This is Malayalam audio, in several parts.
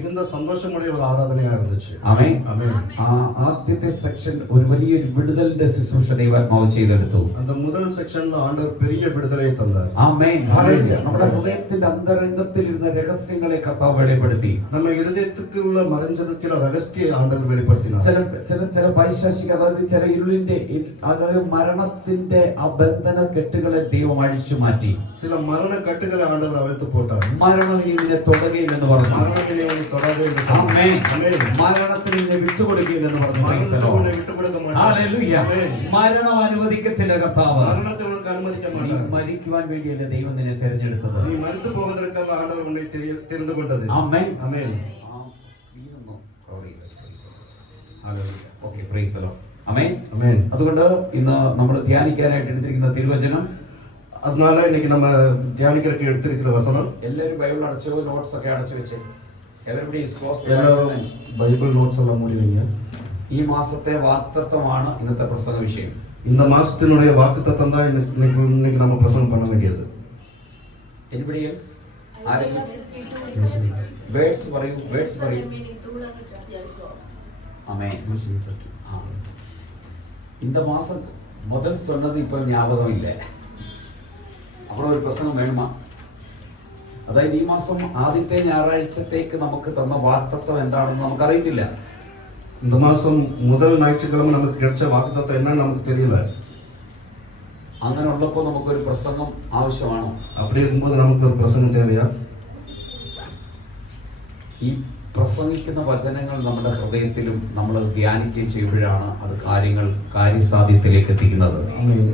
മികുந்த സന്തോഷമുള്ള ഒരു ആരാധനയായിരുന്നു. ആമേൻ. ആമേൻ. ആദ്യത്തെ സെക്ഷൻ ഒരു വലിയൊരു വിടുതലിന്റെ ശുശ്രൂഷ ദൈവാത്മാവ് ചെയ്തെടുത്തു. அந்த முதல் செக்ஷன்ல ஆண்டவர் பெரிய விடுதலை தந்தார். ആമേൻ. ഹല്ലേലൂയ. നമ്മുടെ ഹൃദയത്തിന്റെ അന്തരംഗത്തിൽ ഇരുന്ന രഹസ്യങ്ങളെ കർത്താവ് വെളിപ്പെടുത്തി. நம்ம இதயத்துக்குள்ள மறைஞ்சிருக்கிற ரகசியத்தை ஆண்டவர் வெளிப்படுத்தினார். ചില പൈശാചിക, അതായത് ചില ഇരുളിന്റെ, അതായത് മരണത്തിന്റെ ആ ബന്ധന കെട്ടുകളെ ദൈവം അഴിച്ചു മാറ്റി. ചില മരണ കെട്ടുകളെ ആണ്ടവർ അവിഴ്ത്തു പോട്ടാർ. മരണം ഇതിനെ തുടരുകയില്ലെന്ന് പറഞ്ഞു. ആമേൻ. മരണത്തിന് ഇതിനെ വിട്ടുകൊടുക്കുകയില്ലെന്ന് പറഞ്ഞു. ഹല്ലേലൂയ. മരണം അനുവദിക്കത്തില്ല കർത്താവ്. നീ മരിക്കുവാൻ വേണ്ടിയല്ല ദൈവം നിന്നെ തിരഞ്ഞെടുത്തത്. നീ മരിച്ചു പോകുന്നതിനേക്കാൾ ആണ്ടവർ നിന്നെ തിരഞ്ഞെടുത്തത്. ആമേൻ. ആമേൻ. Okay, praise the Lord. ആമേൻ. ആമേൻ. അതുകൊണ്ട് ഇന്ന് നമ്മൾ ധ്യാനിക്കാനായിട്ട് എടുത്തിരിക്കുന്ന തിരുവചനം, அதனால இன்னைக்கு நம்ம தியானிக்கிறதுக்கு எடுத்திருக்கிற வசனம், എല്ലാവരും ബൈബിൾ അടച്ചോ, നോട്ട്സ് ഒക്കെ അടച്ചു വെച്ചേ. Everybody is closed. எல்லாரும் பைபிள் நோட்ஸ் எல்லாம் மூடி வைங்க. ഈ മാസത്തെ വാഗ്ദത്തമാണ് ഇന്നത്തെ പ്രസംഗ വിഷയം. இந்த மாசத்தினுடைய வாக்குத்தத்தம் தான் இன்னைக்கு நம்ம பிரசங்கம் பண்ண வேண்டியது. Anybody else? വേർഡ്സ് പറയൂ, വേർഡ്സ് പറയൂ. ആമേൻ. இந்த மாசம் முதல் சொன்னது இப்போ ஞாபகம் இல்லை. அப்புறம் ஒரு பிரസംഗം വേണമാ? അതായത് ഈ മാസം ആദ്യത്തെ ഞായറാഴ്ചത്തേക്ക് നമുക്ക് തന്ന വാഗ്ദത്തം എന്താണെന്ന് നമുക്ക് അറിയത്തില്ല. இந்த மாசம் முதல் ஞாயிற்றுக்கிழமை நமக்கு கிடைச்ச வாக்குத்தத்தம் என்னன்னு நமக்கு தெரியல. അങ്ങനെ ഉള്ളപ്പോൾ നമുക്കൊരു പ്രസംഗം ആവശ്യമാണോ? அப்படி இருக்கும்போது நமக்கு ஒரு பிரசங்கம் தேவையா? ഈ പ്രസംഗിക്കുന്ന വചനങ്ങൾ നമ്മുടെ ഹൃദയത്തിലും നമ്മൾ ധ്യാനിക്കുകയും ചെയ്യുമ്പോഴാണ് അത് കാര്യസാധ്യത്തിലേക്ക് എത്തിക്കുന്നത്.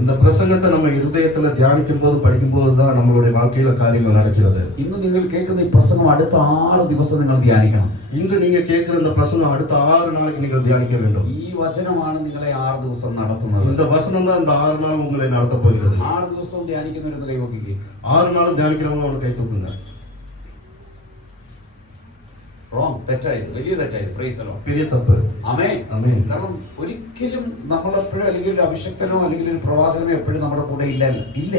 இந்த பிரசங்கத்தை நம்ம இதயத்துல தியானிக்கும் போது படிக்கும் போது தான் நம்மளுடைய வாழ்க்கையில காரியங்கள் நடக்கிறது. ഇന്ന് നിങ്ങൾ കേൾക്കുന്ന ഈ പ്രസംഗം അടുത്ത 6 ദിവസം നിങ്ങൾ ധ്യാനിക്കണം. இன்று நீங்க கேட்கிற இந்த பிரசங்கம் அடுத்த 6 நாளைக்கு நீங்கள் தியானிக்க வேண்டும். ഈ വചനമാണ് നിങ്ങളെ 6 ദിവസം നടത്തുന്നത്. இந்த வசனம் தான் இந்த 6 நாள் உங்களை நடத்த போகிறது. 6 ദിവസവും ധ്യാനിക്കുന്നവരെന്ന് കൈവക്കുക. 6 நாள் தியானிக்கிறவங்க அவனை கை தூக்குங்க. തെറ്റായത്, വലിയ തെറ്റായത്. Praise the Lord. പെരിയ തപ്പ്. ആമേൻ. ആമേൻ. കാരണം ഒരിക്കലും നമ്മളെപ്പോഴും അല്ലെങ്കിൽ ഒരു അഭിഷക്തനോ അല്ലെങ്കിൽ ഒരു പ്രവാചകനോ എപ്പോഴും നമ്മുടെ കൂടെ ഇല്ല.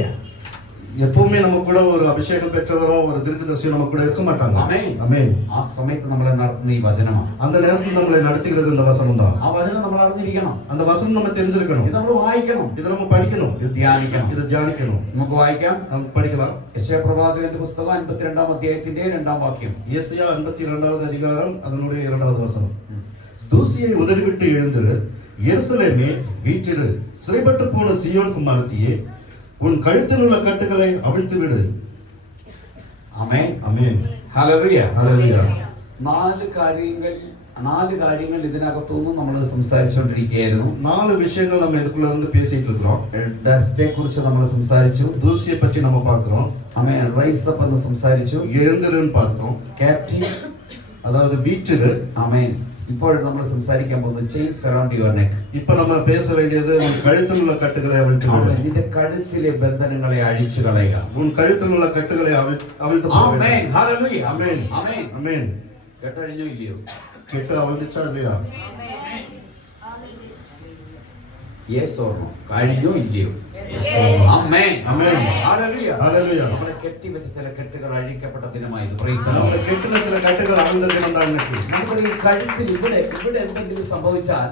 எப்பவுமே நம்ம கூட ஒரு அபிஷேகம் பெற்றவரோ ஒரு தீர்க்கதரிசியோ நம்ம கூட இருக்க மாட்டாங்க. ஆமென். ஆமென். ആ സമയത്ത് നമ്മളെ നടത്തുന്ന ഈ വചനമാണ്. அந்த நேரத்தில் நம்மளை நடத்துகிறது இந்த வசனம் தான். ആ വചനം നമ്മൾ അറിഞ്ഞിരിക്കണം. அந்த வசனம் நம்ம தெரிஞ்சிருக்கணும். ഇത് നമ്മൾ വായിക്കണം. ഇത് നമ്മൾ പഠിക്കണം. ഇത് ധ്യാനിക്കണം. ഇത് ധ്യാനിക്കണം. നമുക്ക് വായിക്കാം. നമുക്ക് പഠിക്കണം. യെശയ്യാ പ്രവാചകന്റെ പുസ്തകം 52-ാം അധ്യായത്തിന്റെ 2-ാം വാക്യം. യെശയ്യാ 52-வது அதிகாரம் அதனுடைய 2வது வசனம். தூசியை உதறிவிட்டு எழுந்திரு, எருசலேமே வீற்றிரு, சிறைப்பட்டு போன சீயோன் குமாரத்தியே, உன் கழுத்தில் உள்ள கட்டுகளை அவிழ்த்து விடு. ആമേൻ. ആമേൻ. ഹല്ലേലൂയ. ഹല്ലേലൂയ. 4 കാര്യങ്ങൾ ഇതിനകത്തുനിന്ന് നമ്മൾ സംസാരിച്ചുകൊണ്ടിരിക്കുകയായിരുന്നു. 4 விஷயங்கள் நம்ம இதுக்குள்ள இருந்து பேசிட்டு இருக்கோம். ഡസ്റ്റിനെ കുറിച്ച് നമ്മൾ സംസാരിച്ചു. தூசியை பற்றி நம்ம பார்க்கிறோம். ആമേൻ. റൈസ് അപ്പ് എന്ന് സംസാരിച്ചു. எழுந்திருன்னு பார்த்தோம். ക്യാപ്റ്റീവ്, அதாவது வீற்றிரு. ആമേൻ. ഇപ്പോൾ നമ്മൾ സംസാരിക്കാൻ പോകുന്നത് ചെയിൻസ് അറൗണ്ട് യുവർ നെക്ക്. இப்போ நம்ம பேச வேண்டியது உன் கழுத்தில் உள்ள கட்டுகளை அவிழ்த்து விடு. നിന്റെ കഴുത്തിലെ ബന്ധനങ്ങളെ അഴിച്ചു കളയുക. உன் கழுத்தில் உள்ள கட்டுகளை அவிழ்த்து விடு. ആമേൻ. ഹല്ലേലൂയ. ആമേൻ. ആമേൻ. ആമേൻ. കേട്ടഴിഞ്ഞോ ഇല്ലയോ? കെട്ട് അവിழ்ந்துச்சா இல்லையா? Yes or no? കഴിഞ്ഞോ ഇല്ലയോ? ആമേൻ. ആമേൻ. ഹല്ലേലൂയ. ഹല്ലേലൂയ. നമ്മളെ കെട്ടിവെച്ച ചില കെട്ടുകൾ അഴിക്കപ്പെട്ട ദിനമായത്. Praise the Lord. നമ്മളെ കെട്ടുന്ന ചില കെട്ടുകൾ അവിഴുന്ന ദിനം தான் இன்னைக்கு. നമുക്ക് ഈ കഴുത്തിൽ ഇവിടെ എന്തെങ്കിലും സംഭവിച്ചാൽ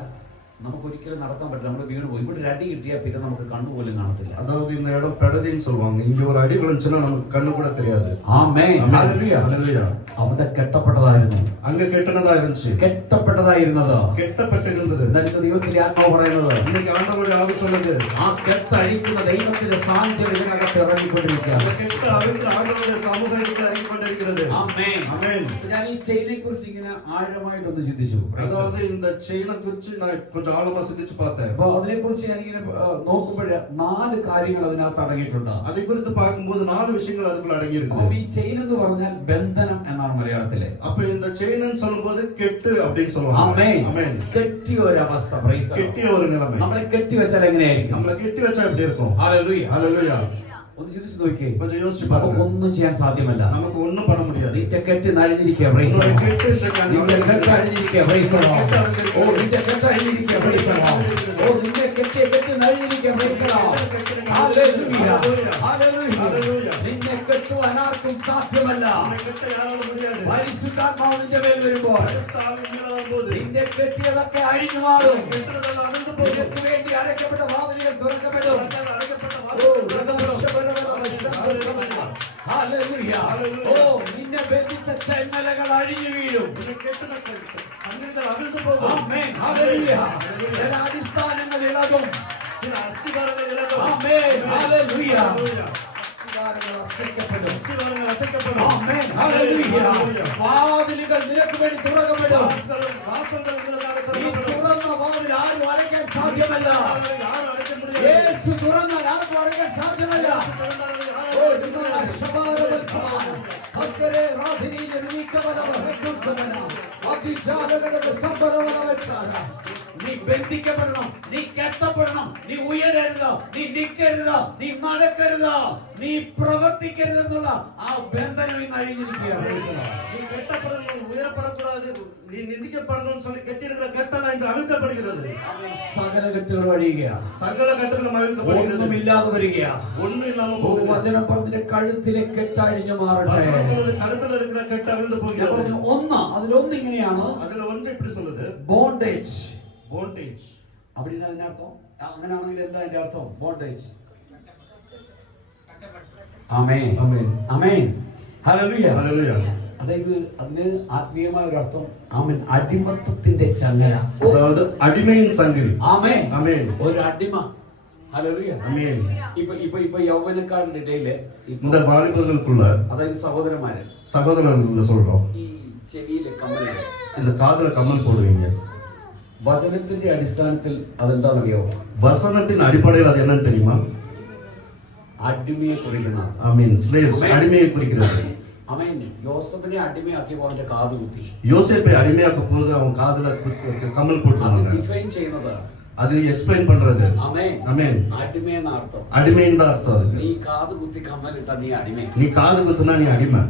നമുക്ക് ഒരിക്കലും നടക്കാൻ പറ്റില്ല. നമ്മൾ വീണ് പോയി. ഇവിടെ ഒരു അടി കിട്ടിയാൽ പിന്നെ നമുക്ക് കണ്ണുപോലും കാണത്തില്ല. அதாவது இந்த இடம் பெடதின்னு சொல்வாங்க. இங்க ஒரு அடி விழுந்துச்சுன்னா நமக்கு கண்ணு கூட தெரியாது. ആമേൻ. ഹല്ലേലൂയ. ഹല്ലേലൂയ. അവിടെ കെട്ടപ്പെട്ടതായിരുന്നു. அங்க கெட்டனதா இருந்துச்சு. കെട്ടപ്പെട്ടതായിരുന്നത്. கெட்டப்பட்டிருந்தது. എന്നിട്ട് ദൈവത്തിന്റെ ആത്മാവ് പറയുന്നത്, இன்னைக்கு ஆண்டவருடைய ஆவி சொல்லுது, ആ കെട്ടഴിക്കുന്ന ദൈവത്തിന്റെ സാന്നിധ്യം ഇതിനകത്ത് ഇറങ്ങിക്കൊണ്ടിരിക്കുകയാണ്. கெட்ட அவிழ்ந்து ஆண்டவருடைய சமூகத்தில் இறங்கி கொண்டிருக்கிறது. ആമേൻ. ஆமென். ഞാൻ ഈ ചെയിനെ കുറിച്ച് ഇങ്ങനെ ആഴമായിട്ടൊന്ന് ചിന്തിച്ചു. அதாவது இந்த செயினை குறித்து நான் கொஞ்சம் ஆழமா சிந்திச்சு பார்த்தேன். അപ്പോൾ അതിനെക്കുറിച്ച് ഞാനിങ്ങനെ നോക്കുമ്പോൾ 4 കാര്യങ്ങൾ അതിനകത്ത് അടങ്ങിയിട്ടുണ്ട്. அதை குறித்து பார்க்கும்போது 4 விஷயங்கள் அதுக்குள்ள அடங்கி இருக்கு. അപ്പോൾ ഈ ചെയിൻ എന്ന് പറഞ്ഞാൽ ബന്ധനം എന്നാണ് മലയാളത്തിലെ. அப்ப இந்த செயின்னு சொல்லும்போது கெட்டு அப்படினு சொல்வாங்க. ആമേൻ. ஆமென். കെട്ടിയ ഒരു അവസ്ഥ. Price the Lord. கெட்டிய ஒரு நிலைமை. നമ്മളെ കെട്ടി വെച്ചാൽ എങ്ങനെയായിരിക്കും? നമ്മളെ കെട്ടി വെച്ചാൽ எப்படி இருக்கும்? ഹല്ലേലൂയ. ഹല്ലേലൂയ. ഒന്ന് ചിന്തിച്ചു നോക്കിയേ. கொஞ்சம் யோசிச்சு பாருங்க. നമുക്ക് ഒന്നും ചെയ്യാൻ സാധ്യമല്ല. നമുക്ക് ഒന്നും பண்ண முடியாது. നിന്റെ കെട്ടി നഴിഞ്ഞിരിക്കുക. Praise the Lord. നിന്റെ കെട്ടി അഴിഞ്ഞിരിക്കുക. Praise the Lord. ഓ നിന്റെ കെട്ടി അഴിഞ്ഞിരിക്കുക. Praise the Lord. ഓ നിന്റെ കെട്ടി നഴിഞ്ഞിരിക്കുക. Praise the Lord. ഹല്ലേലൂയ. ഹല്ലേലൂയ. നിന്നെ കെട്ടുവാൻ ആർക്കും സാധ്യമല്ല. உன்னை கட்ட யாராலும் முடியாது. പരിശുദ്ധാത്മാവ് നിന്റെ മേൽ വരുമ്പോൾ பரிசுத்த ஆவி மேல வரும்போது നിന്റെ കെട്ടിയതൊക്കെ അഴിഞ്ഞു മാറും. கெட்டதெல்லாம் அவிழ்ந்து போகும். നിനക്ക് വേണ്ടി അടയ്ക്കപ്പെട്ട വാതിലുകൾ തുറക്കപ്പെടും. உனக்காக அடைக்கப்பட்ட ഓ, வாசல் ഹല്ലേലൂയ. ഓ, നിന്നെ ബന്ധിച്ച ചെങ്ങലകൾ അഴിഞ്ഞു വീഴും. உன்னை கெட்டின சங்கிலிகள் அவிழ்ந்து போகும். ആമേൻ. ഹല്ലേലൂയ. ചില അടിസ്ഥാനങ്ങൾ ഇളകും. சில அஸ்திபாரங்கள் இழக்கும். ആമേൻ. ഹല്ലേലൂയ. ஹalleluya. അസ്തിവാരങ്ങൾ അസൈക്കപ്പെടും. அஸ்திபாரங்கள் அசைக்கப்படும். ആമേൻ. ഹല്ലേലൂയ. വാതിലുകൾ നിനക്ക് വേണ്ടി തുറക്കപ്പെടും. வாசல்கள் உங்களுக்காக ഈ திறக்கப்படும். തുറന്ന വാതിൽ ആരും അടയ്ക്കാൻ സാധ്യമല്ല. யாரும் அடைக்க முடியாது. യേശു തുറന്നാൽ ആർക്കും അടയ്ക്കാൻ സാധ്യമല്ല. திறந்தாலும் ഓ, யாரும் നിങ്ങൾ അശബാരവൽക്കമാണ്. ഹസ്തരെ റാധിനിയിൽ നീക്കവലവഹക്കുത്തമന. അതിജാലകടക സംബരവലവച്ചാര. നീ ബന്ധിക്കപ്പെടണം, നീ കെട്ടപ്പെടണം, നീ ഉയരരുത്, നീ നിൽക്കരുത്, നീ നടക്കരുത്, നീ പ്രവർത്തിക്കരുതെന്നുള്ള ആ ബന്ധനം ഇന്ന് അഴിഞ്ഞിരിക്കുകയാണ്. நீ கெட்டப்படணும், உயரப்படக்கூடாது, நீ நிந்திக்கப்படணும்னு சொல்லி கெட்டிருக்கிற கட்டளை இன்று அவிழ்க்கப்படுகிறது. സകല കെട്ടുകൾ അഴിയുകയാണ്. சகல கட்டங்களும் அவிழ்க்கப்படுகிறது. ഒന്നുമില്ലാതെ വരികയാ. ஒண்ணும் இல்லாம ഓ, போகுது. വചനം പറഞ്ഞിട്ട് കഴുത്തിലെ കെട്ടഴിഞ്ഞു മാറട്ടെ. வசனம் சொல்லுது, கழுத்துல இருக்கிற கட்டு அவிழ்ந்து ഞാൻ போகிறது. പറഞ്ഞു ഒന്ന്, അതിലൊന്ന് ഇങ്ങനെയാണ് அதுல ஒன்று இப்படி சொல்லுது, ബോണ്ടേജ്. bondage. அப்படின்னா അതിന്റെ അർത്ഥം അങ്ങനെയാണെങ്കിൽ എന്താ അതിന്റെ അർത്ഥം? ബോണ്ടേജ്. ആമേൻ. ஆமென். ആമേൻ. ഹല്ലേലൂയ. ஹalleluya. അതായത് അതിന് ആത്മീയമായ ഒരു അർത്ഥം ആമേൻ, അടിമത്തത്തിന്റെ ചങ്ങല. அதாவது அடிமையின் சங்கிலி. ആമേൻ. ஆமென். ഒരു അടിമ. ഹല്ലേലൂയ. ஆமென். ഇപ്പൊ യൗവനക്കാരുടെ ഇടയില് இந்த வாலிபர்களுக்குள்ள അതായത് സഹോദരന്മാര് சகோதரர்கள் சொல்றோம், ഈ ചെവിയിലെ കമ്മലുകൾ இந்த காதுல கம்மல் போடுவீங்க. വചനത്തിന്റെ അടിസ്ഥാനത്തിൽ അതെന്താണെന്നറിയോ? வசனத்தின் அடிப்படையில் அது என்னன்னு தெரியுமா? അടിമയെ കുറിക്കുന്നതാണ്. ஆமென். ஸ்லேவ்ஸ், அடிமையை குறிக்கிறது. ആമേൻ. യോസഫിനെ അടിമയാക്കിയപ്പോൾ അവന്റെ കാത് കുത്തി. யோசேப்பை அடிமையாக்கும் போது அவன் காதுல கம்மல் അത് போட்டுருவாங்க. ഡിഫൈൻ ചെയ്യുന്നത് அது எக்ஸ்பிளைன் பண்றது. ആമേൻ. ஆமென். അടിമയെന്ന അർത്ഥം. அடிமைன்னு தான் அர்த்தம் அதுக்கு. നീ കാത് കുത്തി കമ്മലിട്ട നീ അടിമ. நீ காது குத்துனா நீ அடிமை.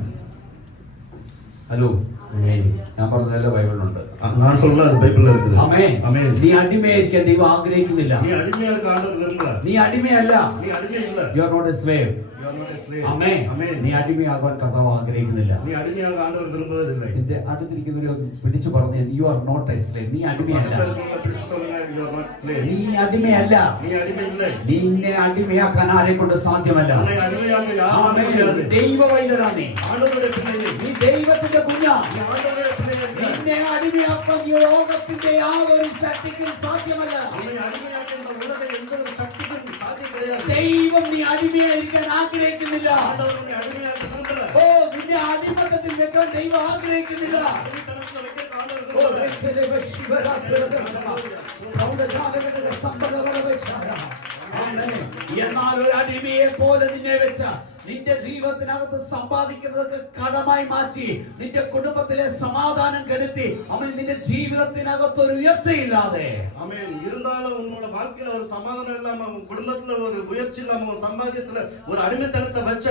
ഹലോ, ஆமென். ഞാൻ പറഞ്ഞതല്ല ബൈബിളിലുണ്ട്. நான் சொல்ல அது பைபிள்ல இருக்குது. ആമേൻ. ஆமென். നീ അടിമയായിരിക്കാൻ ദൈവം ആഗ്രഹിക്കുന്നില്ല. நீ அடிமையா இருக்க ஆண்டவர் விரும்பல. നീ അടിമയല്ല. நீ அடிமை இல்ல. You are not a slave. You are not a slave. ആമേൻ. ஆமென். നീ അടിമയാകാൻ കർത്താവ് ആഗ്രഹിക്കുന്നില്ല. நீ அடிமையாக ஆண்டவர் விரும்புவதில்லை. നിന്റെ അടുത്തിരിക്കുന്നവരെ ഒന്ന് പിടിച്ചു പറഞ്ഞു, you are not a slave. നീ അടിമയല്ല. பக்கத்துல பிடிச்சு சொல்லுங்க, you are not slave. നീ അടിമയല്ല. நீ அடிமை இல்லை. നിന്നെ അടിമയാക്കാൻ ആരെ കൊണ്ട് സാധ്യമല്ല. உன்னை அடிமையாக யாரும் ആമേൻ. முடியாது. ദൈവ വൈതലാ നീ. ஆண்டவருடைய பிள்ளை நீ. നീ ദൈവത്തിന്റെ കുഞ്ഞാ. நீ ஆண்டவருடைய பிள்ளை நீ. നിന്നെ അടിമയാക്കാൻ ഈ ലോകത്തിന്റെ യാതൊരു ശക്തിക്കും സാധ്യമല്ല. உன்னை அடிமையாக்க இந்த உலக எந்த ஒரு சக்திக்கும் சாத்தியம் கிடையாது. ദൈവം നീ അടിമയായിരിക്കാൻ ആഗ്രഹിക്കുന്നില്ല. ஆண்டவர் உன்னை அடிமையாக விரும்பல. ഓ, നിന്നെ അടിമത്തത്തിൽ വെക്കാൻ ദൈവം ആഗ്രഹിക്കുന്നില്ല. அடிமைத்தனத்துல வைக்க ஆண்டவர் ഓ, விரும்பல. രക്ഷകരെ ശിവരാത്രിയുടെ പ്രൗഢജാലകരുടെ സമ്പദവരവക്ഷാര. ആമേൻ. എന്നാൽ ഒരു അടിമയെ പോലെ നിന്നെ വെച്ച നിന്റെ ജീവിതത്തിനകത്ത് സമ്പാദിക്കുന്നതൊക്കെ കടമായി മാറ്റി നിന്റെ കുടുംബത്തിലെ സമാധാനം കെടുത്തി അവൻ നിന്റെ ജീവിതത്തിനകത്ത് ഒരു ഉയർച്ചയില്ലാതെ. ஆமென். இருந்தாலும் உன்னோட வாழ்க்கையில ஒரு சமாதானம் இல்லாம, உன் குடும்பத்துல ஒரு உயர்ச்சி இல்லாம, உன் சம்பாத்தியத்துல ஒரு அடிமைத்தனத்தை வச்ச.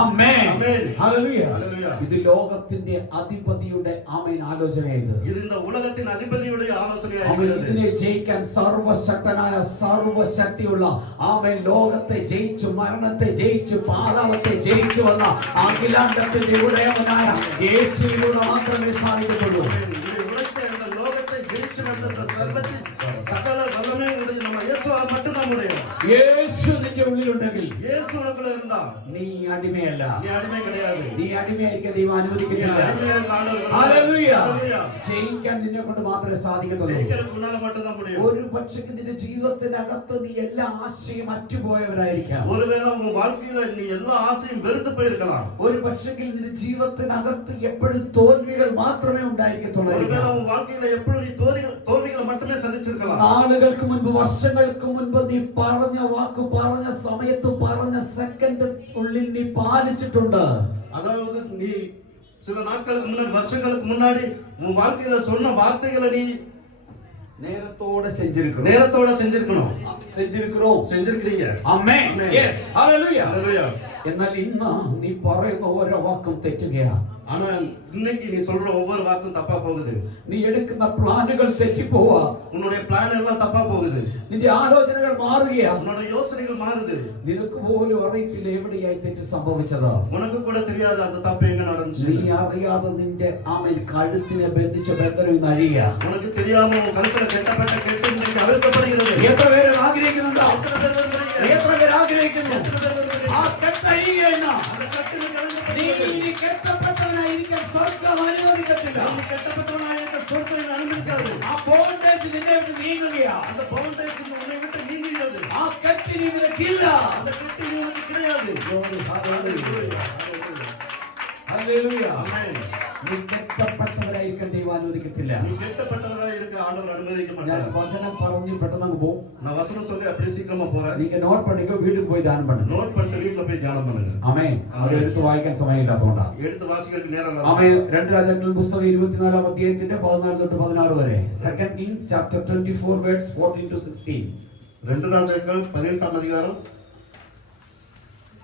ആമേൻ. ആമേൻ. ഹല്ലേലൂയ. ഹല്ലേലൂയ. ഇത് ലോകത്തിന്റെ അധിപതിയുടെ ആമേൻ ആലോചനയായത്. இது இந்த உலகத்தின் அதிபதியுடைய ஆலோசனையா അവൻ இருக்கிறது. ഇതിനെ ജയിക്കാൻ സർവശക്തനായ സർവശക്തിയുള്ള ആമേൻ ലോകത്തെ ജയിച്ചു, മരണത്തെ ജയിച്ചു, പാതാളത്തെ ജയിച്ചു വന്ന അഖിലാണ്ടത്തിന്റെ ഉടയവനായ യേശുവിലൂടെ മാത്രമേ സാധിക്കത്തുള്ളൂ. ஆமென். இது உலகத்தை, இந்த லோகத்தை ஜெயிச்சு நடந்த சர்வத்தி சகல வல்லமை உடைய நம்ம இயேசுவால் மட்டும்தான் முடியும். യേശു നിന്റെ ഉള്ളിലുണ്ടെങ്കിൽ இயேசு உனக்குள்ள இருந்தா നീ അടിമയല്ല. நீ அடிமை கிடையாது. നീ അടിമയായിരിക്കാൻ ദൈവം நீ അനുവദിക്കുന്നില്ല. அடிமையாக ஆண்டவர் ഹല്ലേലൂയ. ஹல்லேலூயா. ജയിക്കാൻ നിന്നെ കൊണ്ട് മാത്രമേ സാധിക്കത്തുള്ളൂ. ஜெயிக்கிறதுக்கு உன்னால மட்டும்தான் முடியும். ഒരു പക്ഷേ നിന്റെ ജീവിതത്തിനകത്ത് നീ എല്ലാ ആശയും അറ്റുപോയവരായിരിക്കാം. ஒருவேளை உன் வாழ்க்கையில நீ எல்லா ஆசையும் வெறுத்து போயிருக்கலாம். ഒരു പക്ഷെങ്കിൽ നിന്റെ ജീവിതത്തിനകത്ത് എപ്പോഴും തോൽവികൾ മാത്രമേ ഉണ്ടായിരിക്കത്തുള്ളൂ. ஒருவேளை உன் வாழ்க்கையில எப்பொழுது நீ தோல்விகளை மட்டுமே சந்திச்சிருக்கலாம். നാളുകൾക്ക് മുൻപ്, വർഷങ്ങൾക്ക് മുൻപ് നീ പറഞ്ഞ വാക്ക്, പറഞ്ഞ സമയത്ത്, പറഞ്ഞ സെക്കൻഡ് ഉള്ളിൽ നീ പാലിച്ചിട്ടുണ്ട്. அதாவது நீ சில நாட்களுக்கு முன்னாடி, வருஷங்களுக்கு முன்னாடி உன் வாழ்க்கையில சொன்ன வார்த்தைகளை நீ നേരത്തോടെ സെഞ്ചിരിക്കണം. நேரத்தோட செஞ்சிருக்கணும். സെഞ്ചിരിக்கிறோம். செஞ்சிருக்கீங்க. ആമേൻ. Amen. യെസ്. ഹല്ലേലൂയ. ஹல்லேலூயா. എന്നാൽ ഇന്ന് നീ പറയുന്ന ഓരോ വാക്കും തെറ്റുകയാ. ஆனா இன்னைக்கு நீ சொல்ற ஒவ்வொரு வாக்கும் தப்பா போகுது. നീ എടുക്കുന്ന പ്ലാനുകൾ തെറ്റിപ്പോവാ. உன்னுடைய பிளான் எல்லாம் தப்பா போகுது. നിന്റെ ആലോചനകൾ മാറുകയാ. உன்னுடைய யோசனைகள் மாறுது. നിനക്ക് പോലും അറിയത്തില്ല എവിടെയായി തെറ്റ് സംഭവിച്ചത്. உனக்கு கூட தெரியாது அந்த தப்பு எங்க நடந்துச்சு. നീ അറിയാതെ നിന്റെ ആമേൻ കഴുത്തിനെ ബന്ധിച്ച ബന്ധനം ഇന്ന് അഴിയുക. உனக்கு தெரியாம உன் கழுத்துல கட்டப்பட்ட கெட்டு இன்னைக்கு அவிழ்க்கப்படுகிறது. എത്ര പേര് ആഗ്രഹിക്കുന്നുണ്ടോ? എത്ര പേര് ആഗ്രഹിക്കുന്നു? ആ കെട്ട് അഴിയുക ഇന്ന്. നീ ഇനി കെട്ടപ്പെട്ടവനായിരിക്കാൻ സ്വർഗ്ഗം അനുവദിക്കത്തില്ല. கெட்டப்பட்டவனாக சொர்க்கம் அனுமதிக்காது. ആ ബോണ്ടേജ് നിന്നെ വിട്ട് നീങ്ങുകയാ. அந்த பவுண்டேஜ் உன்னை விட்டு நீங்குகிறது. ആ കെട്ട് നിനക്കില്ല. அந்த கெட்டு உனக்கு கிடையாது. ഹല്ലേലൂയ. ஆமென். നീ കെട്ടപ്പെട്ടവരായിരിക്കാൻ ദൈവം അനുവദിക്കത്തില്ല. நீ கெட்டப்பட்டவராக இருக்க ஆண்டவர் அனுமதிக்க ഞാൻ மாட்டார். വചനം പറഞ്ഞു പെട്ടെന്ന് അങ്ങ് പോകും. நான் வசனம் சொல்லி அப்படியே சீக்கிரமா போறேன். நீங்க நோட் பண்ணிக்கோ, வீட்டுக்கு போய் தியானம் பண்ணுங்க. நோட் பண்ணிட்டு வீட்ல போய் தியானம் பண்ணுங்க. ആമേൻ. അത് എടുത്ത് വായിക്കാൻ സമയമില്ലാത്തതുകൊണ്ടാ. എടുത്ത് വാസിക്കാൻ നേരം ഇല്ല. ആമേൻ. 2 രാജാക്കളുടെ പുസ്തകം 24 അധ്യായത്തിന്റെ 14 തൊട്ട് 16 വരെ. 2 Kings chapter 24 verse 14 to 16. 2 രാജാക്കൾ 18 അധികാരം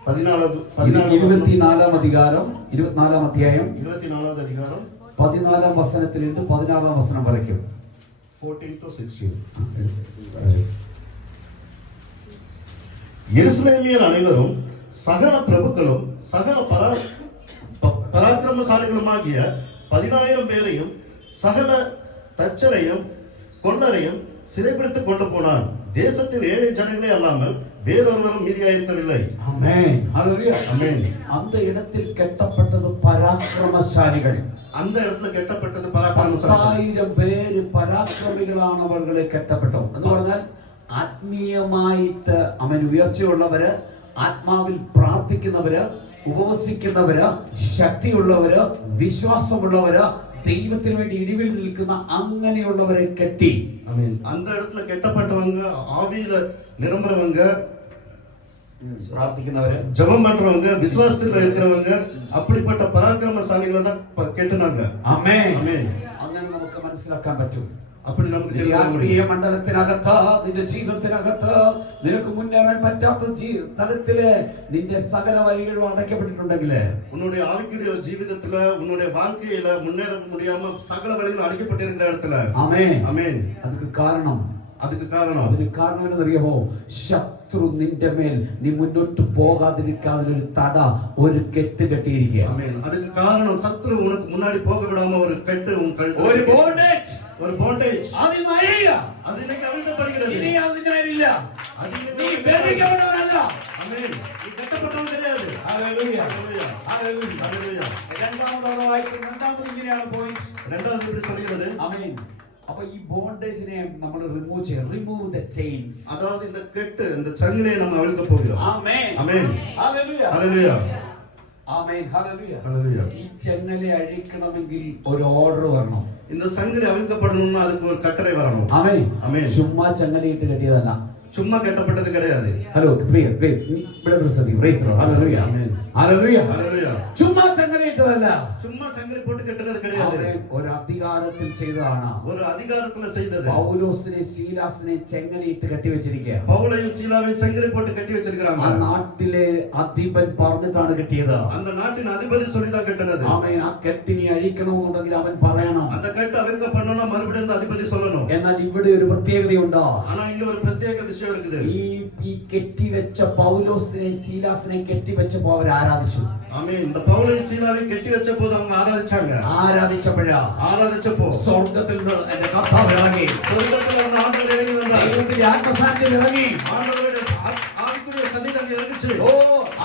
14 24 അധികാരം 24 അധ്യായം 24 അധികാരം 14 വസനത്തിൽ നിന്ന് 16 വസനം വരയ്ക്കും. 14 to 16. எருசலேமியர் அனைவரும் சகல பிரபுக்களும் சகல பராக்கிரமசாலிகளுமாகிய 10,000 பேரையும் சகல தச்சரையும் கொள்ளரையும் சிறைப்பிடித்துக் கொண்டு போனான். தேசத்தில் 7 ஜனங்களே அல்லாமல் வேறொருவரும் மீதியாயிருக்கவில்லை. ஆமென். ஹalleluya. ஆமென். அந்த இடத்தில் கட்டப்பட்டது பராக்கிரமசாலிகள். அந்த இடத்துல கெட்டப்பட்டது பராக்கிரமசாலிகள். 10,000 പേര് പരാക്രമികളാണവர்களെ കെട്ടപ്പെട്ടു എന്ന് പറഞ്ഞാൽ ആത്മീയമായിട്ട് അവൻ ഉയർച്ചയുള്ളവര്, ആത്മാവിൽ പ്രാർത്ഥിക്കുന്നവര്, ഉപവസിക്കുന്നവര്, ശക്തിയുള്ളവര്, വിശ്വാസമുള്ളവര്, ദൈവത്തിന് വേണ്ടി ഇടിവിൽ നിൽക്കുന്ന അങ്ങനെയുള്ളവരെ കെട്ടി. ஆமென். அந்த இடத்துல கெட்டப்பட்டவங்க, ஆவியில நிரம்புறவங்க, പ്രാർത്ഥിക്കുന്നവര്, ஜெபம் பண்றவங்க, விசுவாசத்துல இருக்கிறவங்க, அப்படிப்பட்ட பராக்கிரமசாலிகளை தான் கெட்டுனாங்க. ആമേൻ. ஆமென். അങ്ങനെ നമുക്ക് മനസ്സിലാക്കാൻ പറ്റും. அப்படி நமக்கு നിന്റെ தெரியாது. ആത്മീയ മണ്ഡലത്തിനകത്ത്, നിന്റെ ജീവിതത്തിനകത്ത് നിനക്ക് മുന്നേറാൻ പറ്റാത്ത തലത്തില് നിന്റെ സകല വഴികളും അടയ്ക്കപ്പെട്ടിട്ടുണ്ടെങ്കിൽ, உன்னுடைய ஆவிக்குரிய ஜீவிதத்துல, உன்னுடைய வாழ்க்கையில முன்னேற முடியாம சகல வழிகளும் அடைக்கப்பட்டிருக்கிற இடத்துல, ആമേൻ, ஆமென், അതിന് കാരണം அதுக்கு காரணம் എന്നറിയാമോ? ശത്രു നിന്റെ മേൽ നീ മുന്നോട്ട് പോകാതിരിക്കാതെ ഒരു തട, ഒരു കെട്ട് കെട്ടിയിരിക്കുക. ஆமென். அதுக்கு காரணம் சத்ரு உனக்கு முன்னாடி போக விடாம ஒரு கட்டு உன் கழுத்துல, ഒരു ബോണ്ടേജ്, ஒரு bondage. അതിൽ അഴിയുക. அது இன்னைக்கு அவிழ்க்கப்படுகிறது. ഇനി അതിന്റെ മേലില്ല. அது നീ ബന്ധിക്കപ്പെട്ടവനല്ല. ஆமென். நீ கட்டப்பட்டவன் கிடையாது. ഹല്ലേലൂയ. ஹல்லேலூயா. ഹല്ലേലൂയ. ஹல்லேலூயா. രണ്ടാമത് ഇങ്ങനെയാണ് പോയിന്റ്. இரண்டாவது இப்படி சொல்கிறது. ആമേൻ. അപ്പൊ ഈ ബോണ്ടേജിനെ നമ്മൾ റിമൂവ് ചെയ്യും. Remove the chains. அதாவது இந்த கெட்டு, இந்த சங்கிலியை நம்ம அவிழ்க்க போகிறோம். ആമേൻ. ஆமென். ഹല്ലേലൂയ. ஹல்லேலூயா. ആമേൻ. ഹല്ലേലൂയ. ஹல்லேலூயா. ഈ ചെങ്ങലെ അഴിക്കണമെങ്കിൽ ഒരു ഓർഡർ വരണം. இந்த சங்கிலி அவிழ்க்கப்படணும்னா அதுக்கு ஒரு கட்டளை வரணும். ആമേൻ. ஆமென். ചുമ്മാ ചെങ്ങലയിട്ട് കെട്ടിയതല്ല. சும்மா கட்டப்பட்டது கிடையாது. ഹലോ പ്രിയ പ്രിയ ഇവിടെ പ്രസതി പ്രൈസ് ദി ലോർഡ്. ഹല്ലേലൂയ. ആമേൻ. ഹല്ലേലൂയ. ஹல்லேலூயா. ചുമ്മാ ചെങ്ങലയിട്ടതല്ല. சும்மா சங்கிலி போட்டு கட்டுறது கிடையாது. ആമേൻ. ഒരു അധികാരത്തിൽ ചെയ്തതാണ്. ஒரு அதிகாரத்துல செய்தது. പൗലോസിനെ ശീലാസിനെ ചെങ്ങലയിട്ട് കെട്ടിവെച്ചിരിക്കുക. பவுலையும் சீலாவையும் சங்கிலி போட்டு கட்டி வச்சிருக்காங்க. ആ നാട്ടിലെ അധിപൻ പറഞ്ഞിട്ടാണ് കെട്ടിയത്. அந்த நாட்டின் அதிபதி சொல்லிதான் கட்டினது. ആമേൻ. ആ കെട്ടിനെ അഴിക്കണമെന്നുണ്ടെങ്കിൽ അവൻ പറയണം. அந்த கட்டு அவிழ்க்க பண்ணணும்னா மறுபடியும் அந்த அதிபதி சொல்லணும். എന്നാൽ ഇവിടെ ഒരു പ്രത്യേകതയുണ്ട്. ஆனா இங்க ஒரு பிரத்யேக விஷயம் இருக்குது. ഈ കെട്ടിവെച്ച പൗലോസിനെ ശീലാസിനെ കെട്ടിവെച്ചപ്പോ അവർ ആരാധിച്ചു. ஆமென். இந்த பவுலையும் சீலாவையும் கட்டி வச்ச போது அவங்க ஆராதிச்சப்போ സ്വർഗ്ഗത്തിൽ നിന്ന് എന്റെ കർത്താവ് ഇറങ്ങി. சொர்க்கத்துல அந்த ஆண்டவர் இறங்கி வந்தார். ദൈവത്തിന്റെ ആത്മസാന്നിധ്യം ഇറങ്ങി. ஆண்டவருடைய ஆவிக்குரிய சன்னிதானம் இறங்கிச்சு. ഓ,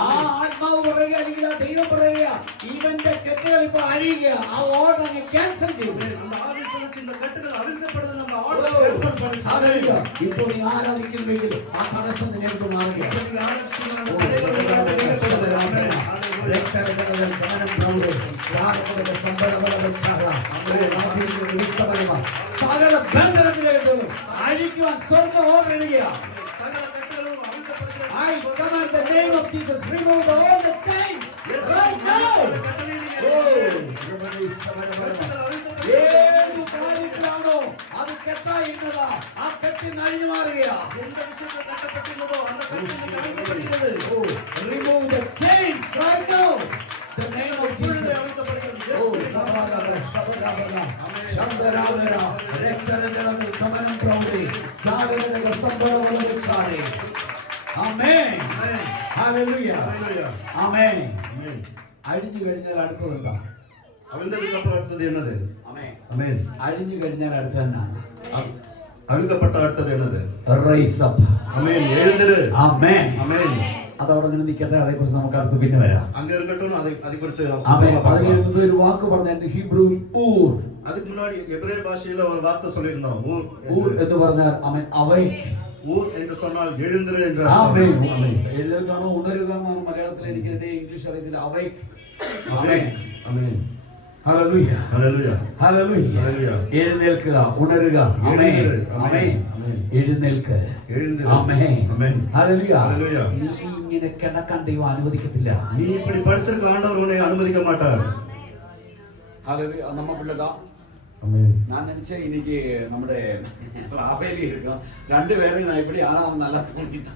ആ ആത്മാവ് പറയുക, അല്ലെങ്കിൽ ആ ദൈവം പറയുക, ഇവന്റെ കെട്ടുകൾ ഇപ്പൊ അഴിയുക. ആ ഓർഡർ അങ്ങ് ക്യാൻസൽ ചെയ്തു. அந்த ஆவி சொல்லுச்சு, இந்த கட்டுகள் அவிழ்க்கப்படுது, நம்ம ஆர்டர் கேன்சல் பண்ணிச்சு. ഹല്ലേലൂയ. ഇപ്പോൾ നീ ആരാധിക്കുന്നുവെങ്കിൽ ആ തടസ്സം നിനക്ക് മാറുക. സകല ബന്ധനത്തിലേക്കും അഴിക്കുവാൻ സ്വർഗ്ഗം ഓർഡർ ഇടുക. I command the name of Jesus, remove all the chains right now. ഏത് കാര്യത്തിലാണോ അത് കെട്ടായിരുന്നതാ, ആ കെട്ടി നഴിഞ്ഞു മാറുകയാ. Remove the chains. ശബ്ദരാധന രക്തരജലത്തിൽ കമനം പ്രൗഢി ജാഗരണ സംഭവങ്ങളുടെ ചാടി. ആമേൻ. ഹല്ലേലൂയ. ആമേൻ. അഴിഞ്ഞു കഴിഞ്ഞാൽ അടുത്തത് എന്താ? അവിടുന്നതിനപ്പുറം അടുത്തത് എന്നത്? ആമേൻ. ആമേൻ. അഴിഞ്ഞു കഴിഞ്ഞാൽ അടുത്തത് എന്താണ്? അവിടുക്കപ്പെട്ട അടുത്തത് എന്നത്? Rise up. ആമേൻ. എഴുന്നേല്. ആമേൻ. ആമേൻ. അതവിടെ നിന്ന് നിൽക്കട്ടെ, അതേക്കുറിച്ച് നമുക്ക് അടുത്ത് പിന്നെ വരാം. അങ്ങനെ ഇരിക്കട്ടെ, അതിനെക്കുറിച്ച് ആമേൻ. അതിന് മുമ്പ് ഒരു വാക്ക് പറഞ്ഞാൽ ഹീബ്രുവിൽ ഊർ. அதுக்கு முன்னாடி எபிரேய பாஷையில ஒரு வார்த்தை சொல்லியிருந்தோம், ஊர். ഊർ എന്ന് പറഞ്ഞാൽ ആമേൻ awake. ஊர் என்று சொன்னால் எழுந்திரு என்ற ആമേൻ. ஆமென். എഴുന്നേൽക്കാനോ ഉണരുക എന്നാണ് മലയാളത്തിൽ എനിക്ക് ഇതിന്റെ ഇംഗ്ലീഷ് അറിയത്തില്ല. awake. ஆமென். ஆமென். ഹല്ലേലൂയ. ഹല്ലേലൂയ. ഹല്ലേലൂയ. ഹല്ലേലൂയ. എഴുന്നേൽക്കുക, ഉണരുക. ആമേൻ. ആമേൻ. എഴുന്നേൽക്ക്. எழுந்திரு. ആമേൻ. ஆமென். ഹല്ലേലൂയ. ഹല്ലേലൂയ. നീ ഇങ്ങനെ കിടക്കാൻ ദൈവം അനുവദിക്കത്തില്ല. நீ இப்படி படுத்திருக்க ஆண்டவர் உன்னை அனுமதிக்க மாட்டார். ഹല്ലേലൂയ. നമ്മ പിള്ളതാ ஆமென். நான் நினைச்சேன் இன்னைக்கு നമ്മുടെ റാഫേലി இருக்கும் രണ്ടുപേരും எப்படி ആണോ അവൻ നല്ല തോന്നിട്ടാൻ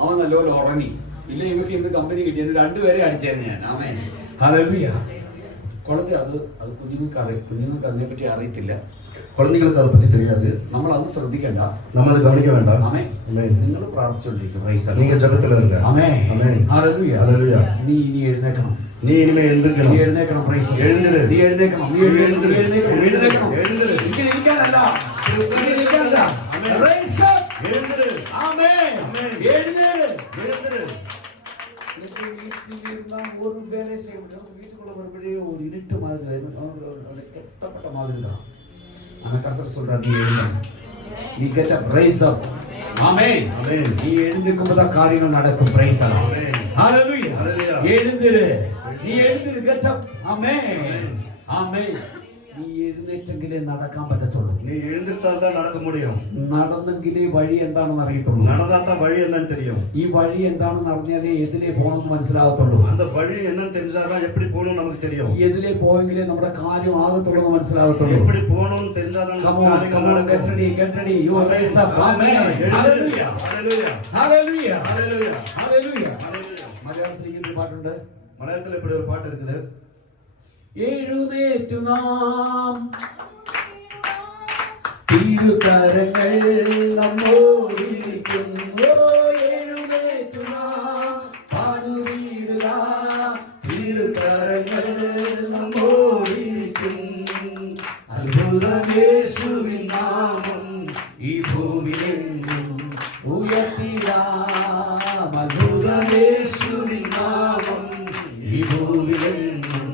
അവൻ നല്ലപോലെ ഉറങ്ങി ഇല്ല ഇവർക്ക് ഇന്ന് കമ്പനി കിട്ടിയത് രണ്ടുപേരെ അടിച്ചായിരുന്നു ഞാൻ. ആമേൻ. ഹല്ലേലൂയ. കുളത്തെ അത് കുഞ്ഞുങ്ങൾക്ക് അതിനെപ്പറ്റി അറിയത്തില്ല. குழந்தைகளுக்கு அதை பத்தி தெரியாது. നമ്മൾ അത് ശ്രദ്ധിക്കണ്ട, நம்ம அதை கவனிக்க வேண்டாம். ആമേൻ. ஆமென். നിങ്ങൾ പ്രാർത്ഥിച്ചുകൊണ്ടിരിക്കും. പ്രൈസ് ദി நீங்க ஜெபத்துல இருங்க. ആമേൻ. ஆமென். ഹല്ലേലൂയ. ഹല്ലേലൂയ. നീ ഇനി എഴുന്നേൽക്കണം. நீ இனிமே നീ எந்திரிக்கணும். എഴുന്നേൽക്കണം. പ്രൈസ് ദി എഴുന്നേല്. നീ എഴുന്നേൽക്കണം. നീ എഴുന്നേൽക്കണം. നീ എഴുന്നേൽക്കണം. എഴുന്നേൽക്കണം. എഴുന്നേല്. ഇങ്ങനെ ഇരിക്കാനല്ല, ഇങ്ങനെ ഇരിക്കാനല്ല. ആമേൻ. Raise up. எழுந்திரு. ആമേൻ. ആമേൻ. എഴുന്നേല്. எழுந்திரு. എന്നിട്ട് വീട്ടിലിരുന്ന ഒരു വേല ചെയ്യണ്ട. വീട്ടിലുള്ള മറുപടി ഒരു ഇരുട്ട് മാതിരി കെട്ടപ്പെട്ട മാതിരി. കർത്തർ சொல்றார், നീ എഴുന്നേൽക്കണം. നീ get up, raise up. ആമേൻ. ആമേൻ. നീ എഴുന്നേൽക്കുമ്പോൾ കാര്യങ്ങൾ നടക്കും. Praise the Lord. ആമേൻ. ഹല്ലേലൂയ. ഹല്ലേലൂയ. എഴുന്നേല്. നീ എഴുന്നേല്. get up. ആമേൻ. ആമേൻ. നീ എഴുന്നേറ്റെങ്കിലേ നടക്കാൻ പറ്റത്തുള്ളൂ. நீ எழுந்திருத்தால் தான் நடக்க முடியும். നടന്നെങ്കിലേ വഴി എന്താണെന്ന് അറിയത്തുള്ളൂ. நடந்தாதான் வழி என்னன்னு தெரியும். ഈ വഴി എന്താണെന്ന് അറിഞ്ഞാലേ എതിലേ പോകണമെന്ന് മനസ്സിലാകത്തുള്ളൂ. அந்த வழி என்னன்னு தெரிஞ்சாதான் எப்படி போகணும் நமக்கு தெரியும். എതിലേ പോയെങ്കിലേ നമ്മുടെ കാര്യം ആകത്തുള്ളൂ മനസ്സിലാകത്തുള്ളൂ. எப்படி போகணும்னு தெரிஞ்சாதான் Come on, come on, get ready, get ready. You raise up. Amen. Hallelujah. Hallelujah. Hallelujah. Hallelujah. Hallelujah. Hallelujah. മലയാളത്തിൽ ഇങ്ങനെ പാട്ടുണ്ട്. മലയാളത്തിൽ இப்படி ஒரு பாட்டு இருக்குது. എഴുന്നേറ്റു നാം തിരുകരങ്ങൾ നമ്മോടിരിക്കുന്നു. എഴുന്നേറ്റു നാം പാടുവീടുക, തിരുകരങ്ങൾ നമ്മോടിരിക്കും. അത്ഭുതം യേശുവിൻ നാമം ഈ ഭൂമിയിലെങ്ങും ഉയർത്തിടാം. അത്ഭുതം യേശുവിൻ നാമം ഈ ഭൂമിയിലെങ്ങും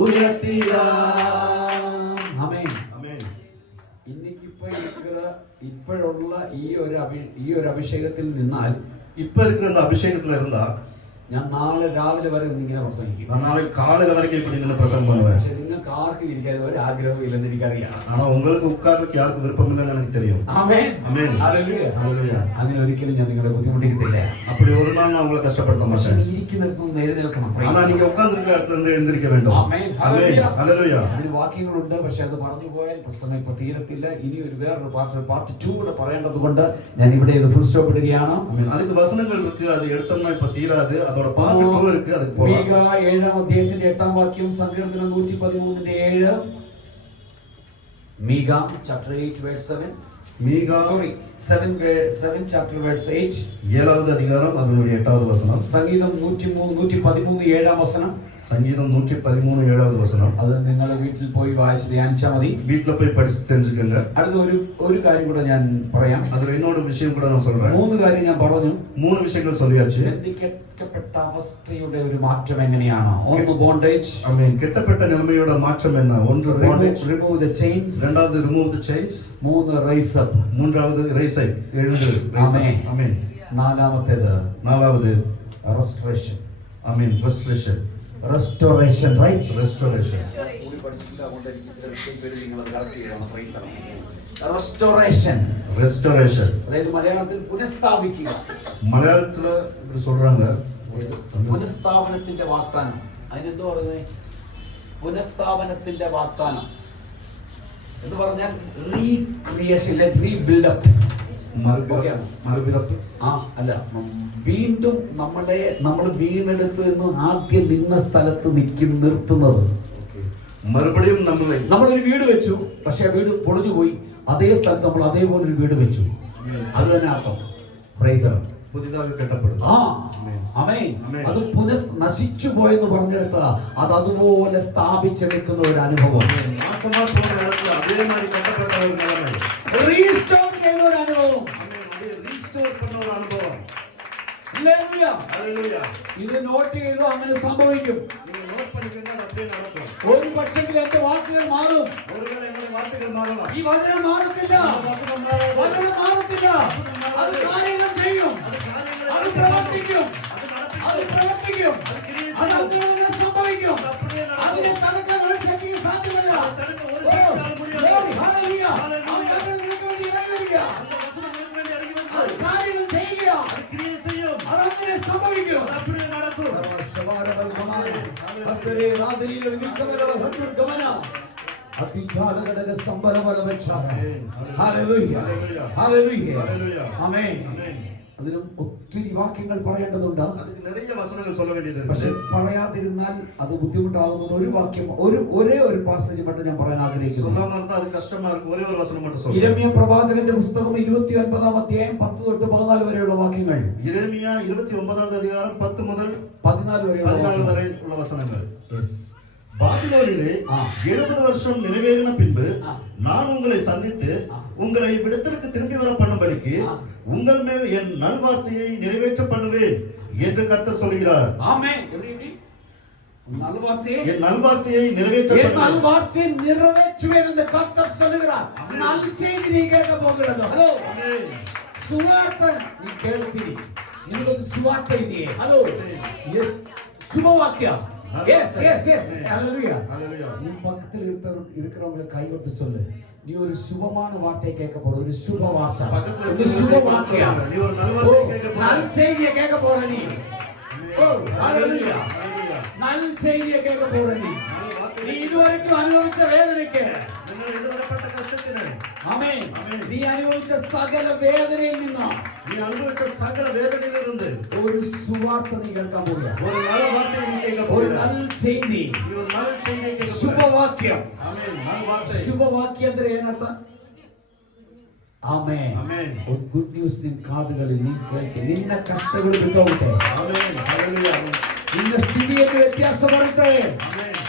ഉയർത്തിടാം. ആമേൻ. ആമേൻ. ഇന്നിക്ക് ഇപ്പോഴുള്ള ഈ ഒരു അഭിഷേകത്തിൽ നിന്നാൽ, இப்ப இருக்கிற அந்த அபிஷேகத்துல இருந்தா ഞാൻ നാളെ രാവിലെ വരെ ഇങ്ങനെ പ്രസംഗിക്കും. நான் நாளைக்கு காலையில வரைக்கும் இப்படி நின்று பிரசங்கம் பண்ணுவேன். പക്ഷെ നിങ്ങൾക്ക് ആർക്കും ഇരിക്കാൻ ഒരു ആഗ്രഹവും ഇല്ലെന്ന് എനിക്കറിയാം. ஆனா உங்களுக்கு உட்கார்றதுக்கு யாருக்கும் விருப்பம் இல்லைன்னு எனக்கு தெரியும். ആമേൻ. ஆமென். ഹല്ലേലൂയ. ஹல்லேலூயா. അങ്ങനെ ഒരിക്കലും ഞാൻ നിങ്ങളെ ബുദ്ധിമുട്ടിക്കത്തില്ല. அப்படி ஒரு நாள் நான் உங்களை கஷ்டப்படுத்த പക്ഷെ மாட்டேன். നീ ഇരിക്കുന്നിടത്ത് നിന്ന് എഴുന്നേൽക്കണം. ஆனா நீங்க உட்கார்ந்து இருக்கிற இடத்துல இருந்து எழுந்திருக்க வேண்டும். ആമേൻ. ஆமென். ஹல்லேலூயா. അതിന് വാക്യങ്ങളുണ്ട്, പക്ഷെ അത് പറഞ്ഞു പോയാൽ പ്രസംഗം ഇപ്പൊ തീരത്തില്ല. ഇനി ഒരു വേറൊരു പാർട്ട് 2 കൂടെ പറയേണ്ടത് കൊണ്ട് ഞാൻ ഇവിടെ ഇത് ഫുൾ സ്റ്റോപ്പ് ഇടുകയാണ്. ஆமென். அதுக்கு வசனங்கள் இருக்கு, அது எடுத்தோம்னா இப்ப தீராது. அதோட பார்ட் 2 இருக்கு, அதுக்கு போலாம். മീഖ 7-ാം അധ്യായത്തിന്റെ 8-ാം വാക്യം, സങ്കീർത്തനം 113-7. മീഖ chapter 8 verse 7. மீகா 7 chapter verse 8. 7வது அதிகாரம் அதனுடைய 8வது வசனம். സംഗീതം 113 7-ാം വചനം. சங்கீதம் 113 7வது வசனம். അത് നിങ്ങൾ വീട്ടിൽ പോയി വായിച്ച് ധ്യാനിച്ചാൽ മതി. வீட்ல போய் படிச்சு தெரிஞ்சுக்கங்க. അടുത്ത ഒരു കാര്യം കൂടെ ഞാൻ പറയാം. அதுல இன்னொரு விஷயம் கூட நான் சொல்றேன். 3 കാര്യം ഞാൻ പറഞ്ഞു. 3 விஷயங்கள் சொல்லியாச்சு. ബന്ധിക്കപ്പെട്ട അവസ്ഥയുടെ ഒരു മാറ്റം എങ്ങനെയാണ്? ഒന്ന് ബോണ്ടേജ്. ஆமென். கெட்டப்பட்ட நிலைமையோட மாற்றம் என்ன? ஒன்று bondage, remove the chains. இரண்டாவது remove the chains, 3 rise up. மூன்றாவது raise up, எழுந்து. ആമേൻ. ஆமென். നാലാമത്തേത് நாலாவது restoration. ஆமென். restoration. restoration, right? restoration. restoration. restoration. അതായത് മലയാളത്തിൽ പുനഃസ്ഥാപിക്കുക. മലയാളത്തില് இப்படி சொல்றாங்க. പുനഃസ്ഥാപനത്തിന്റെ വാഗ്ദാനം. അതിനെന്തോ പറയുന്നത്? പുനഃസ്ഥാപനത്തിന്റെ വാഗ്ദാനം എന്ന് പറഞ്ഞാൽ റീക്രിയേഷൻ, റീബിൽഡപ്പ്. മറുപിറപ്പ്. അല്ല, വീണ്ടും നമ്മൾ വീണെടുത്ത് നിന്ന് ആദ്യം നിന്ന സ്ഥലത്ത് നിർത്തുന്നത്. മറുപടിയും നമ്മളെ നമ്മളൊരു വീട് വെച്ചു, പക്ഷെ ആ വീട് പൊളിഞ്ഞു പോയി. അതേ സ്ഥലത്ത് നമ്മൾ അതേപോലെ ഒരു വീട് വെച്ചു. അത് തന്നെ അർത്ഥം. Price the Lord. പുതിയതായി കെട്ടപ്പെടും. ആമേൻ. അത് നശിച്ചു പോയെന്ന് പറഞ്ഞെടുത്ത് അത് അതുപോലെ സ്ഥാപിച്ചെടുക്കുന്ന ഒരു അനുഭവം, റീസ്റ്റോർ ചെയ്യുന്ന ഒരു അനുഭവം. ഇത് നോട്ട് ചെയ്തു, അങ്ങനെ സംഭവിക്കും. ഒരു പക്ഷെങ്കിൽ എന്റെ വാക്കുകൾ മാറും. ഈ വചനം മാറത്തില്ല, വചനം മാറത്തില്ല. അത് കാര്യങ്ങൾ ചെയ്യും, അത് പ്രവർത്തിക്കും, അത് പ്രവർത്തിക്കും, അത് അങ്ങനെ സംഭവിക്കും. അതിനെ തടുക്കാൻ ഒരു ശക്തിക്ക് സാധ്യമല്ല. അത് കാര്യങ്ങൾ ചെയ്യുക, അതങ്ങനെ സംഭവിക്കും. അതിനും ഒത്തിരി വാക്യങ്ങൾ പറയേണ്ടതുണ്ട്. പക്ഷെ പറയാതിരുന്നാൽ അത് ബുദ്ധിമുട്ടാകുന്നത്. ഒരു വാക്യം, ഒരേ ഒരു പാസേജ് மட்டும் ഞാൻ പറയാൻ ആഗ്രഹിക്കുന്നു. യിരെമ്യാ പ്രവാചകന്റെ പുസ്തകം 29-ാം അധ്യായം 10 തൊട്ട് 14 വരെയുള്ള വാക്യങ്ങൾ. യിരെമ്യാ 29-ാം അധ്യായം 10 മുതൽ 14 വരെയുള്ള വചനങ്ങൾ. பாபிலோனிலே 70 வருஷம் நிறைவேறின பின்பு நான் உங்களை சந்தித்து உங்களை விடத்திற்கு திரும்பி வர பண்ணும்படிக்கு உங்கள் மேல் என் நல்வார்த்தையை நிறைவேற்ற பண்ணுவேன் என்று கர்த்தர் சொல்கிறார். ஆமென். எப்படி என் நல்வார்த்தையை நிறைவேற்ற நிறைவேற்றுவேன் என்று கர்த்தர் சொல்கிறார். நல் செய்தி நீ கேட்க போகிறது. ஹலோ, சுவார்த்தை நீ கேள்வி, ನಿಮಗೆ ಸುವಾರ್ತೆ ಇದೆಯೇ? Hello, ಶುಭವಾಕ್ಯ. Yes, yes, yes. Hallelujah. நீ பக்கத்தில் இருக்கிறவங்களை கைவிட்டு சொல்லு, நீ ஒரு சுபமான வார்த்தை கேட்க போற, ஒரு சுப வார்த்தை, ஒரு சுப வாக்கியம், நல் செய்தியை கேட்க போற நீ. Hallelujah. நல் செய்தியை கேட்க போற நீ. நீ இதுவரைக்கும் அனுபவிச்ச வேதனைக்கு, ஆமென், நீ അനുഭവിച്ച സകല വേദനയിൽ നിന്ന്, നീ അനുഭവിച്ച സകല വേദനയിലിருந்து ഒരു സുവാർത്ത നീ കേൾക്കാൻ പോകുക. ഒരു നല്ല വാർത്ത നീ കേൾക്കാൻ ഒരു പോകുക. നല്ല ചെയ്തി, ഒരു നല്ല ചെയ്തി കേൾക്കാൻ പോകുക. ശുഭവാക്യം. ആമേൻ. നല്ല വാർത്ത. ശുഭവാക്യം ಅಂದ್ರೆ ಏನರ್ಥ? ಆಮೆನ್. ಆಮೆನ್. ಒಂದು ಗುಡ್ ನ್ಯೂಸ್ ನಿನ್ನ ಕಾದುಗಳಲ್ಲಿ ನೀನು ಕೇಳ್ತೀಯ. ನಿನ್ನ ಕಷ್ಟಗಳು ಬಿಟ್ಟೋಗುತ್ತೆ. ಆಮೆನ್. ಹಲ್ಲೆಲೂಯಾ. ನಿನ್ನ ಸ್ಥಿತಿಯಲ್ಲಿ ವ್ಯತ್ಯಾಸ ಬರುತ್ತೆ. ಆಮೆನ್.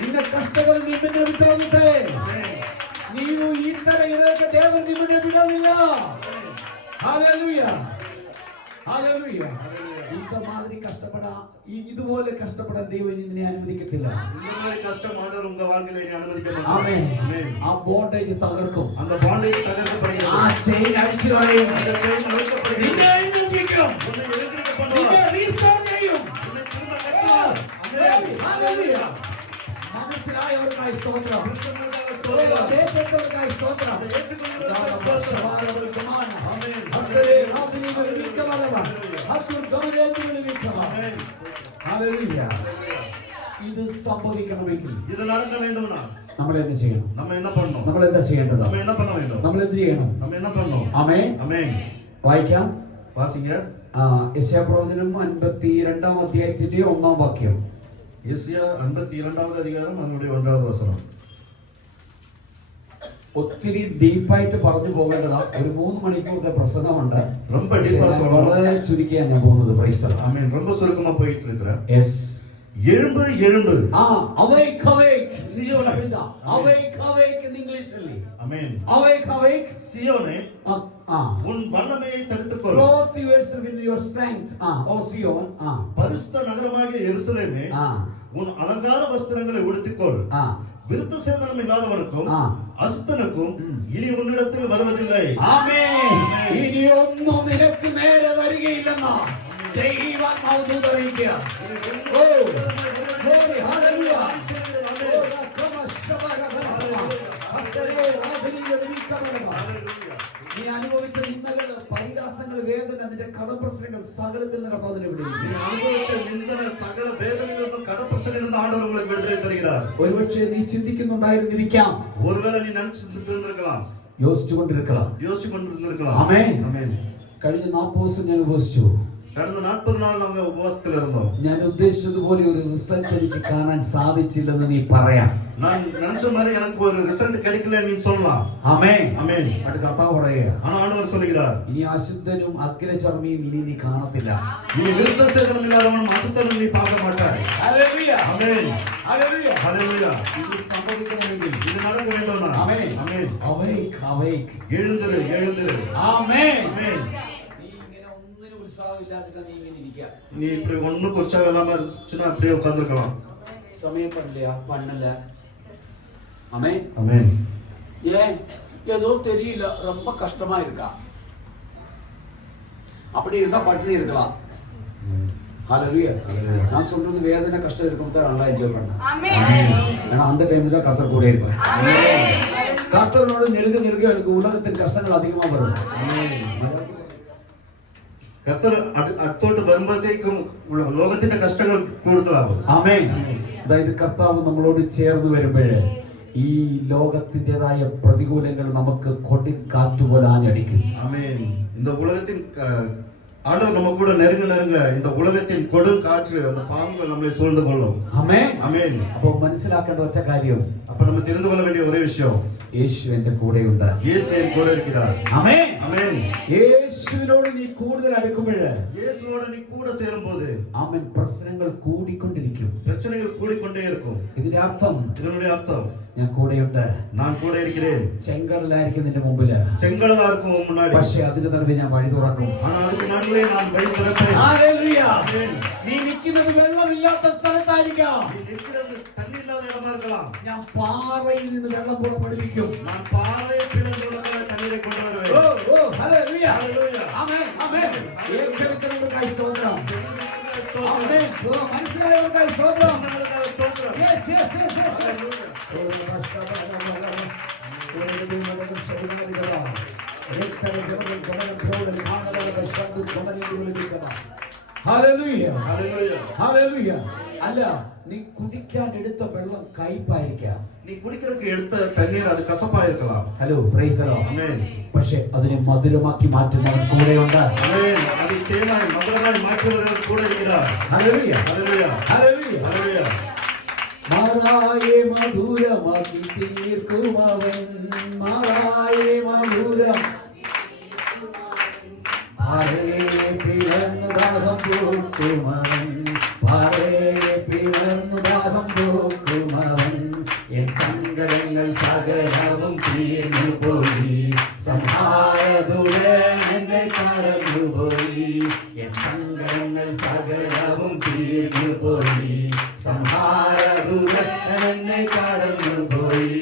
ನಿನ್ನ ಕಷ್ಟಗಳು ನಿಮ್ಮನ್ನ ಬಿಟ್ಟೋಗುತ್ತೆ. ಆಮೆನ್. ನೀವು ಈ ತರ ಇರೋಕೆ ದೇವರು ನಿಮ್ಮನ್ನ ಬಿಡೋದಿಲ್ಲ. Hallelujah, hallelujah. ಇಂಥ ಮಾದರಿ ಕಷ್ಟಪಡ, ഇതുപോലെ കഷ്ടപ്പെടാൻ ദൈവം നിന്നെ അനുവദിക്കത്തില്ല. ഇതുപോലെ കഷ്ടം ആണ്ടവർ ഉங்க வாழ்க்கையில நீ അനുവദിക്കത്തില്ല. ആമേൻ. ആമേൻ. ആ ബോണ്ടേജ് തകർക്കും, அந்த பாண்டேஜ் தகர்க்கப்படுகிறது. ആ ചെയിൻ അഴിച്ചു കളയും, அந்த ചെയിൻ അഴിക്കപ്പെടും. നിന്നെ എഴുന്നേൽപ്പിക്കും, നിന്നെ എഴുന്നേൽപ്പിക്കും, നിന്നെ റീസ്റ്റോർ ചെയ്യും. നിന്നെ തിരികെ കെട്ടും. ആമേൻ. ഹല്ലേലൂയ. മനസ്സിലായവർക്കായി സ്തോത്രം, ഏറ്റെടുത്തവർക്കായി സ്തോത്രം. ഇത് സംഭവിക്കണമെങ്കിൽ, ഇത് നടക്ക വേണ്ടുമെന്നാ നമ്മൾ എന്ത് ചെയ്യണം? നമ്മൾ என்ன பண்ணணும்? നമ്മൾ എന്താ ചെയ്യേണ്ടത്? നമ്മൾ என்ன பண்ண வேண்டும்? നമ്മൾ എന്ത് ചെയ്യണം? നമ്മൾ என்ன பண்ணணும்? ആമേൻ. ആമേൻ. വായിക്കാം. വാസിங்க. യെശയ്യാ പ്രവചനം 52-ാം അധ്യായത്തിന്റെ 1-ാം വാക്യം. യെശയ്യാ 52-ാമത്തെ അധ്യായം അതിന്റെ 1-ാമത്തെ വചനം. ഒത്തിരി ഡീപ്പായിട്ട് പറഞ്ഞു പോകേണ്ടതാ. ഒരു 3 മണിക്കൂറത്തെ പ്രസംഗമുണ്ട്. വളരെ ചുരുക്കിയാണ് ഞാൻ പോകുന്നത്. Praise the Lord. ആമേൻ. ரொம்ப சுருக்கமா போயிட்டு இருக்கேன். യെസ്. எழும்பு எழும்பு. awake awake. സിയോനെ വിളിതാ. awake awake in English അല്ലേ? ആമേൻ. awake awake. സിയോനെ உன் வல்லமையை தரித்துக்கொள். clothe yourself in your strength. ஓ சியோன். பரிசுத்த நகரமாகிய எருசலேமே உன் அலங்கார வஸ்திரங்களை உடுத்திக்கொள். விருத்த சேதனம் இல்லாதவனுக்கும் அசுத்தனுக்கும் ഇനി ഉന്നിടത്തിൽ വരുവതില്ലേ. ആമേൻ. ഇനി ഒന്നും നിനക്ക് നേരെ വരികയില്ലെന്ന് ദൈവം ഔദ്യോഗിക്കുക. ഓ ഗ്ലോറി, ഹല്ലേലൂയ. നീ അനുഭവിച്ച നിന്ദകൾ, പരിഹാസങ്ങൾ, വേദന, നിന്റെ കടപ്രശ്നങ്ങൾ സകലത്തിൽ നിന്ന് കർത്താവിനെ വിടുവിക്കും. ഒരുപക്ഷെ നീ ചിന്തിക്കുന്നുണ്ടായിരുന്നിരിക്കാം, യോസിച്ചുകൊണ്ടിരിക്കണം. ആമേൻ. കഴിഞ്ഞ 40 ദിവസം ഞാൻ ഉപവസിച്ചു. கடந்த 40 நாள் நாங்க உபவாசத்துல இருந்தோம். ഞാൻ ഉദ്ദേശിച്ചതുപോലെ ഒരു റിസൾട്ട് എനിക്ക് കാണാൻ സാധിച്ചില്ലെന്ന് നീ പറയാം. நான் நினைச்ச மாதிரி எனக்கு ஒரு ரிசல்ட் கிடைக்கல நீ சொல்லலாம். ആമേൻ. ஆமென். അത് കർത്താവ് പറയുക. ஆனா ஆண்டவர் சொல்கிறார், ഇനി അശുദ്ധനും അഗ്രചർമ്മിയും ഇനി നീ കാണത്തില്ല. நீ விருத்த சேதனம் இல்லாதவனும் அசுத்தனும் நீ பார்க்க மாட்டாய். ഹല്ലേലൂയ. ஆமென். ഹല്ലേലൂയ. ஹalleluya. ഇത് സംഭവിക്കണമെങ്കിൽ இது நடக்க வேண்டும்னா ആമേൻ. ஆமென். awake awake. எழுந்திரு எழுந்திரு. ആമേൻ. ஆமென். നീ ഇങ്ങനെ ഒന്നിനും ഉത്സാഹമില്ലാതെ നീ ഇങ്ങനെ ഇരിക്കുക. நீ இப்படி ஒண்ணுக்கு உற்சாகம் இல்லாம இருந்துச்சுன்னா அப்படியே உட்கார்ந்திருக்கலாம். സമയം பண்ணல. ஆமென். ஆமென். ஏன் ஏதோ தெரியல, ரொம்ப கஷ்டமா இருக்கா, அப்படி இருந்தா பட்டினி இருக்கலாம். ஹalleluya. நான் சொல்றது வேதனை கஷ்டம் இருக்கும் தான் நல்லா என்ஜாய் பண்ணலாம். ஆமென். ஏன்னா அந்த டைம்ல தான் கர்த்தர் கூட இருப்பார். கர்த்தரோட நெருங்க எனக்கு உலகத்தின் கஷ்டங்கள் அதிகமா வரும். കർത്തർ അടുത്തോട്ട് വരുമ്പോഴത്തേക്കും ലോകത്തിന്റെ കഷ്ടങ്ങൾ കൂടുതലാവും. ആമേൻ. അതായത് കർത്താവ് നമ്മളോട് ചേർന്ന് വരുമ്പോഴേ ഈ ലോകത്തിൻ്റെതായ പ്രതികൂലങ്ങൾ നമുക്ക് കൊടുങ്കാറ്റുപോലെ ആഞ്ഞടിക്കും. ആമേൻ. இந்த உலகத்தின் ஆண்டவர் நம்ம கூட நெருங்க இந்த உலகத்தின் கொடுங்காற்று அந்த பாம்புகள் நம்மை சூழ்ந்து கொள்ளும். ആമേൻ. ആമേൻ. അപ്പോൾ മനസ്സിലാക്കേണ്ട ഒറ്റ കാര്യം, அப்ப நம்ம தெரிந்து கொள்ள வேண்டிய ஒரே விஷயம், യേശു എന്റെ കൂടെയുണ്ട്. இயேசு என் கூட இருக்கிறார். ആമേൻ. ஆமென். യേശുവിനോട് നീ കൂടുതൽ അടുക്കുമ്പോൾ இயேசுவோட நீ கூட சேரும்போது ആമേൻ പ്രശ്നങ്ങൾ കൂടിക്കൊണ്ടിരിക്കും. பிரச்சனைகள் கூடிக்கொண்டே இருக்கும். ഇതിന്റെ അർത്ഥം, இதனுடைய அர்த்தம், ഞാൻ കൂടെയുണ്ട്. நான் கூட இருக்கிறேன். ചെങ്കടലായിരിക്കും നിന്റെ മുമ്പില്, செங்கடலா இருக்கும் முன்னாடி, പക്ഷേ അതിന് നടുവേ ഞാൻ വഴി തുറക്കും. ஆனா அதுக்கு நடுவே நான் வழி திறப்பேன். ഹല്ലേലൂയ. ஆமென். നീ നിൽക്കുന്നത് വെള്ളമില്ലാത്ത സ്ഥലത്തായിരിക്കാം, நீ நிற்கிறது தண்ணி இல்லாத இடமா இருக்கலாம். ഞാൻ പാറയിൽ നിന്ന് വെള്ളം പുറപ്പെടുവിക്കും. நான் பாறையை பிளந்து தண்ணீரை கொண்டு வருவேன். ഓ ഓ ഹല്ലേലൂയ. ഹല്ലേലൂയ. ആമേൻ ആമേൻ. ഏറ്റെടുത്തവർക്കായി സ്തോത്രം. ആമേൻ. മനസ്സിലായവർക്കായി സ്തോത്രം. Yes yes yes yes. Hallelujah. Hallelujah. Hallelujah. അല്ല, നീ കുടിക്കാൻ എടുത്ത വെള്ളം കയ്പായിരിക്കാം. நீ குடிக்கிறதுக்கு எடுத்த தண்ணீர் அது கசப்பா இருக்கலாம். Hello, praise the Lord. ஆமென். പക്ഷേ അതിനെ മധുരമാക്കി മാറ്റുന്നവൻ കൂടെയുണ്ട്. ஆமென். அது தேனாய் மதுரமாய் மாற்றுகிறவர் கூட இருக்கிறார். ഹല്ലേലൂയ. ஹல்லேலூயா. ഹല്ലേലൂയ. ஹல்லேலூயா. മാറായെ മധുരമാക്കി തീർക്കുമവൻ, മാറായെ മധുരം പാറയെ പിളർന്നു ദാഹം പോക്കുമവൻ, പാറയെ പിളർന്നു ദാഹം പോക്കുമവൻ. എൻ സങ്കടങ്ങൾ സകലവും തീർന്നു പോയി, സംഹാരദൂതൻ എന്നെ കടന്നുപോയി. എൻ സങ്കടങ്ങൾ സകലവും തീർന്നു പോയി, സംഹാരദൂതൻ എന്നെ കടന്നുപോയി.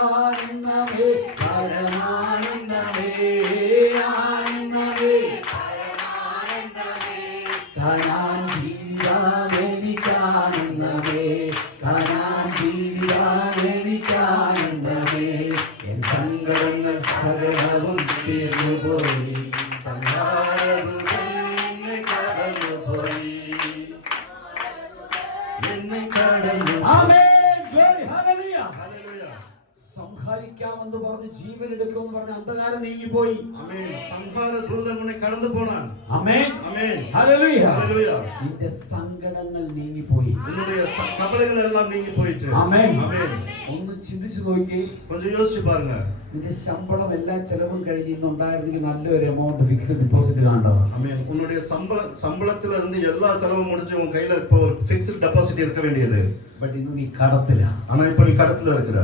ആനന്ദമേ പരമാനന്ദമേ, ആനന്ദമേ കനാൻ ജീവിതമെനിക്കാനന്ദമേ, കനാൻ ജീവിതമെനിക്കാനന്ദമേ. എൻ സങ്കടങ്ങൾ സകലവും തീർന്നുപോയി, സംഹാരദൂതൻ എന്നെ കടന്നുപോയി. എന്നെ കടന്നുപോയി. ആമേൻ. ഗ്ലോറി. ഹല്ലേലൂയ. ഹല്ലേലൂയ. സംഹരിക്കാമെന്ന് പറഞ്ഞ് ജീവൻ എടുക്കുമെന്ന് പറഞ്ഞ് അന്ധകാരം നീങ്ങിപ്പോയി. ആമേൻ. സംഹാരദൂതൻ ഉന്നെ കടന്നു പോനാൻ. ആമേൻ. ആമേൻ. ഹല്ലേലൂയ. ഹല്ലേലൂയ. നിന്റെ സങ്കടങ്ങൾ നീങ്ങിപ്പോയി. உன்னுடைய கவலைகள் எல்லாம் நீங்கி போயிற்று. ആമേൻ. ஆமென். ഒന്ന് ചിന്തിച്ചു നോക്കി, கொஞ்சம் யோசிச்சு பாருங்க. നിന്റെ ശമ്പളം എല്ലാ ചെലവും കഴിഞ്ഞ് ഇന്നുണ്ടായിരുന്നെങ്കിൽ നല്ലൊരു എമൗണ്ട് ഫിക്സ്ഡ് ഡെപ്പോസിറ്റ് കാണണ്ടോ? ஆமென். உன்னுடைய சம்பளத்துல இருந்து எல்லா செலவும் முடிஞ்சு உன் கையில இப்போ ஒரு ஃபிக்ஸ்ட் டெபாசிட் இருக்க வேண்டியது. ബട്ട് ഇന്ന് നീ കടത്തില്ല. ஆனா இப்போ நீ கடத்துல இருக்கிற.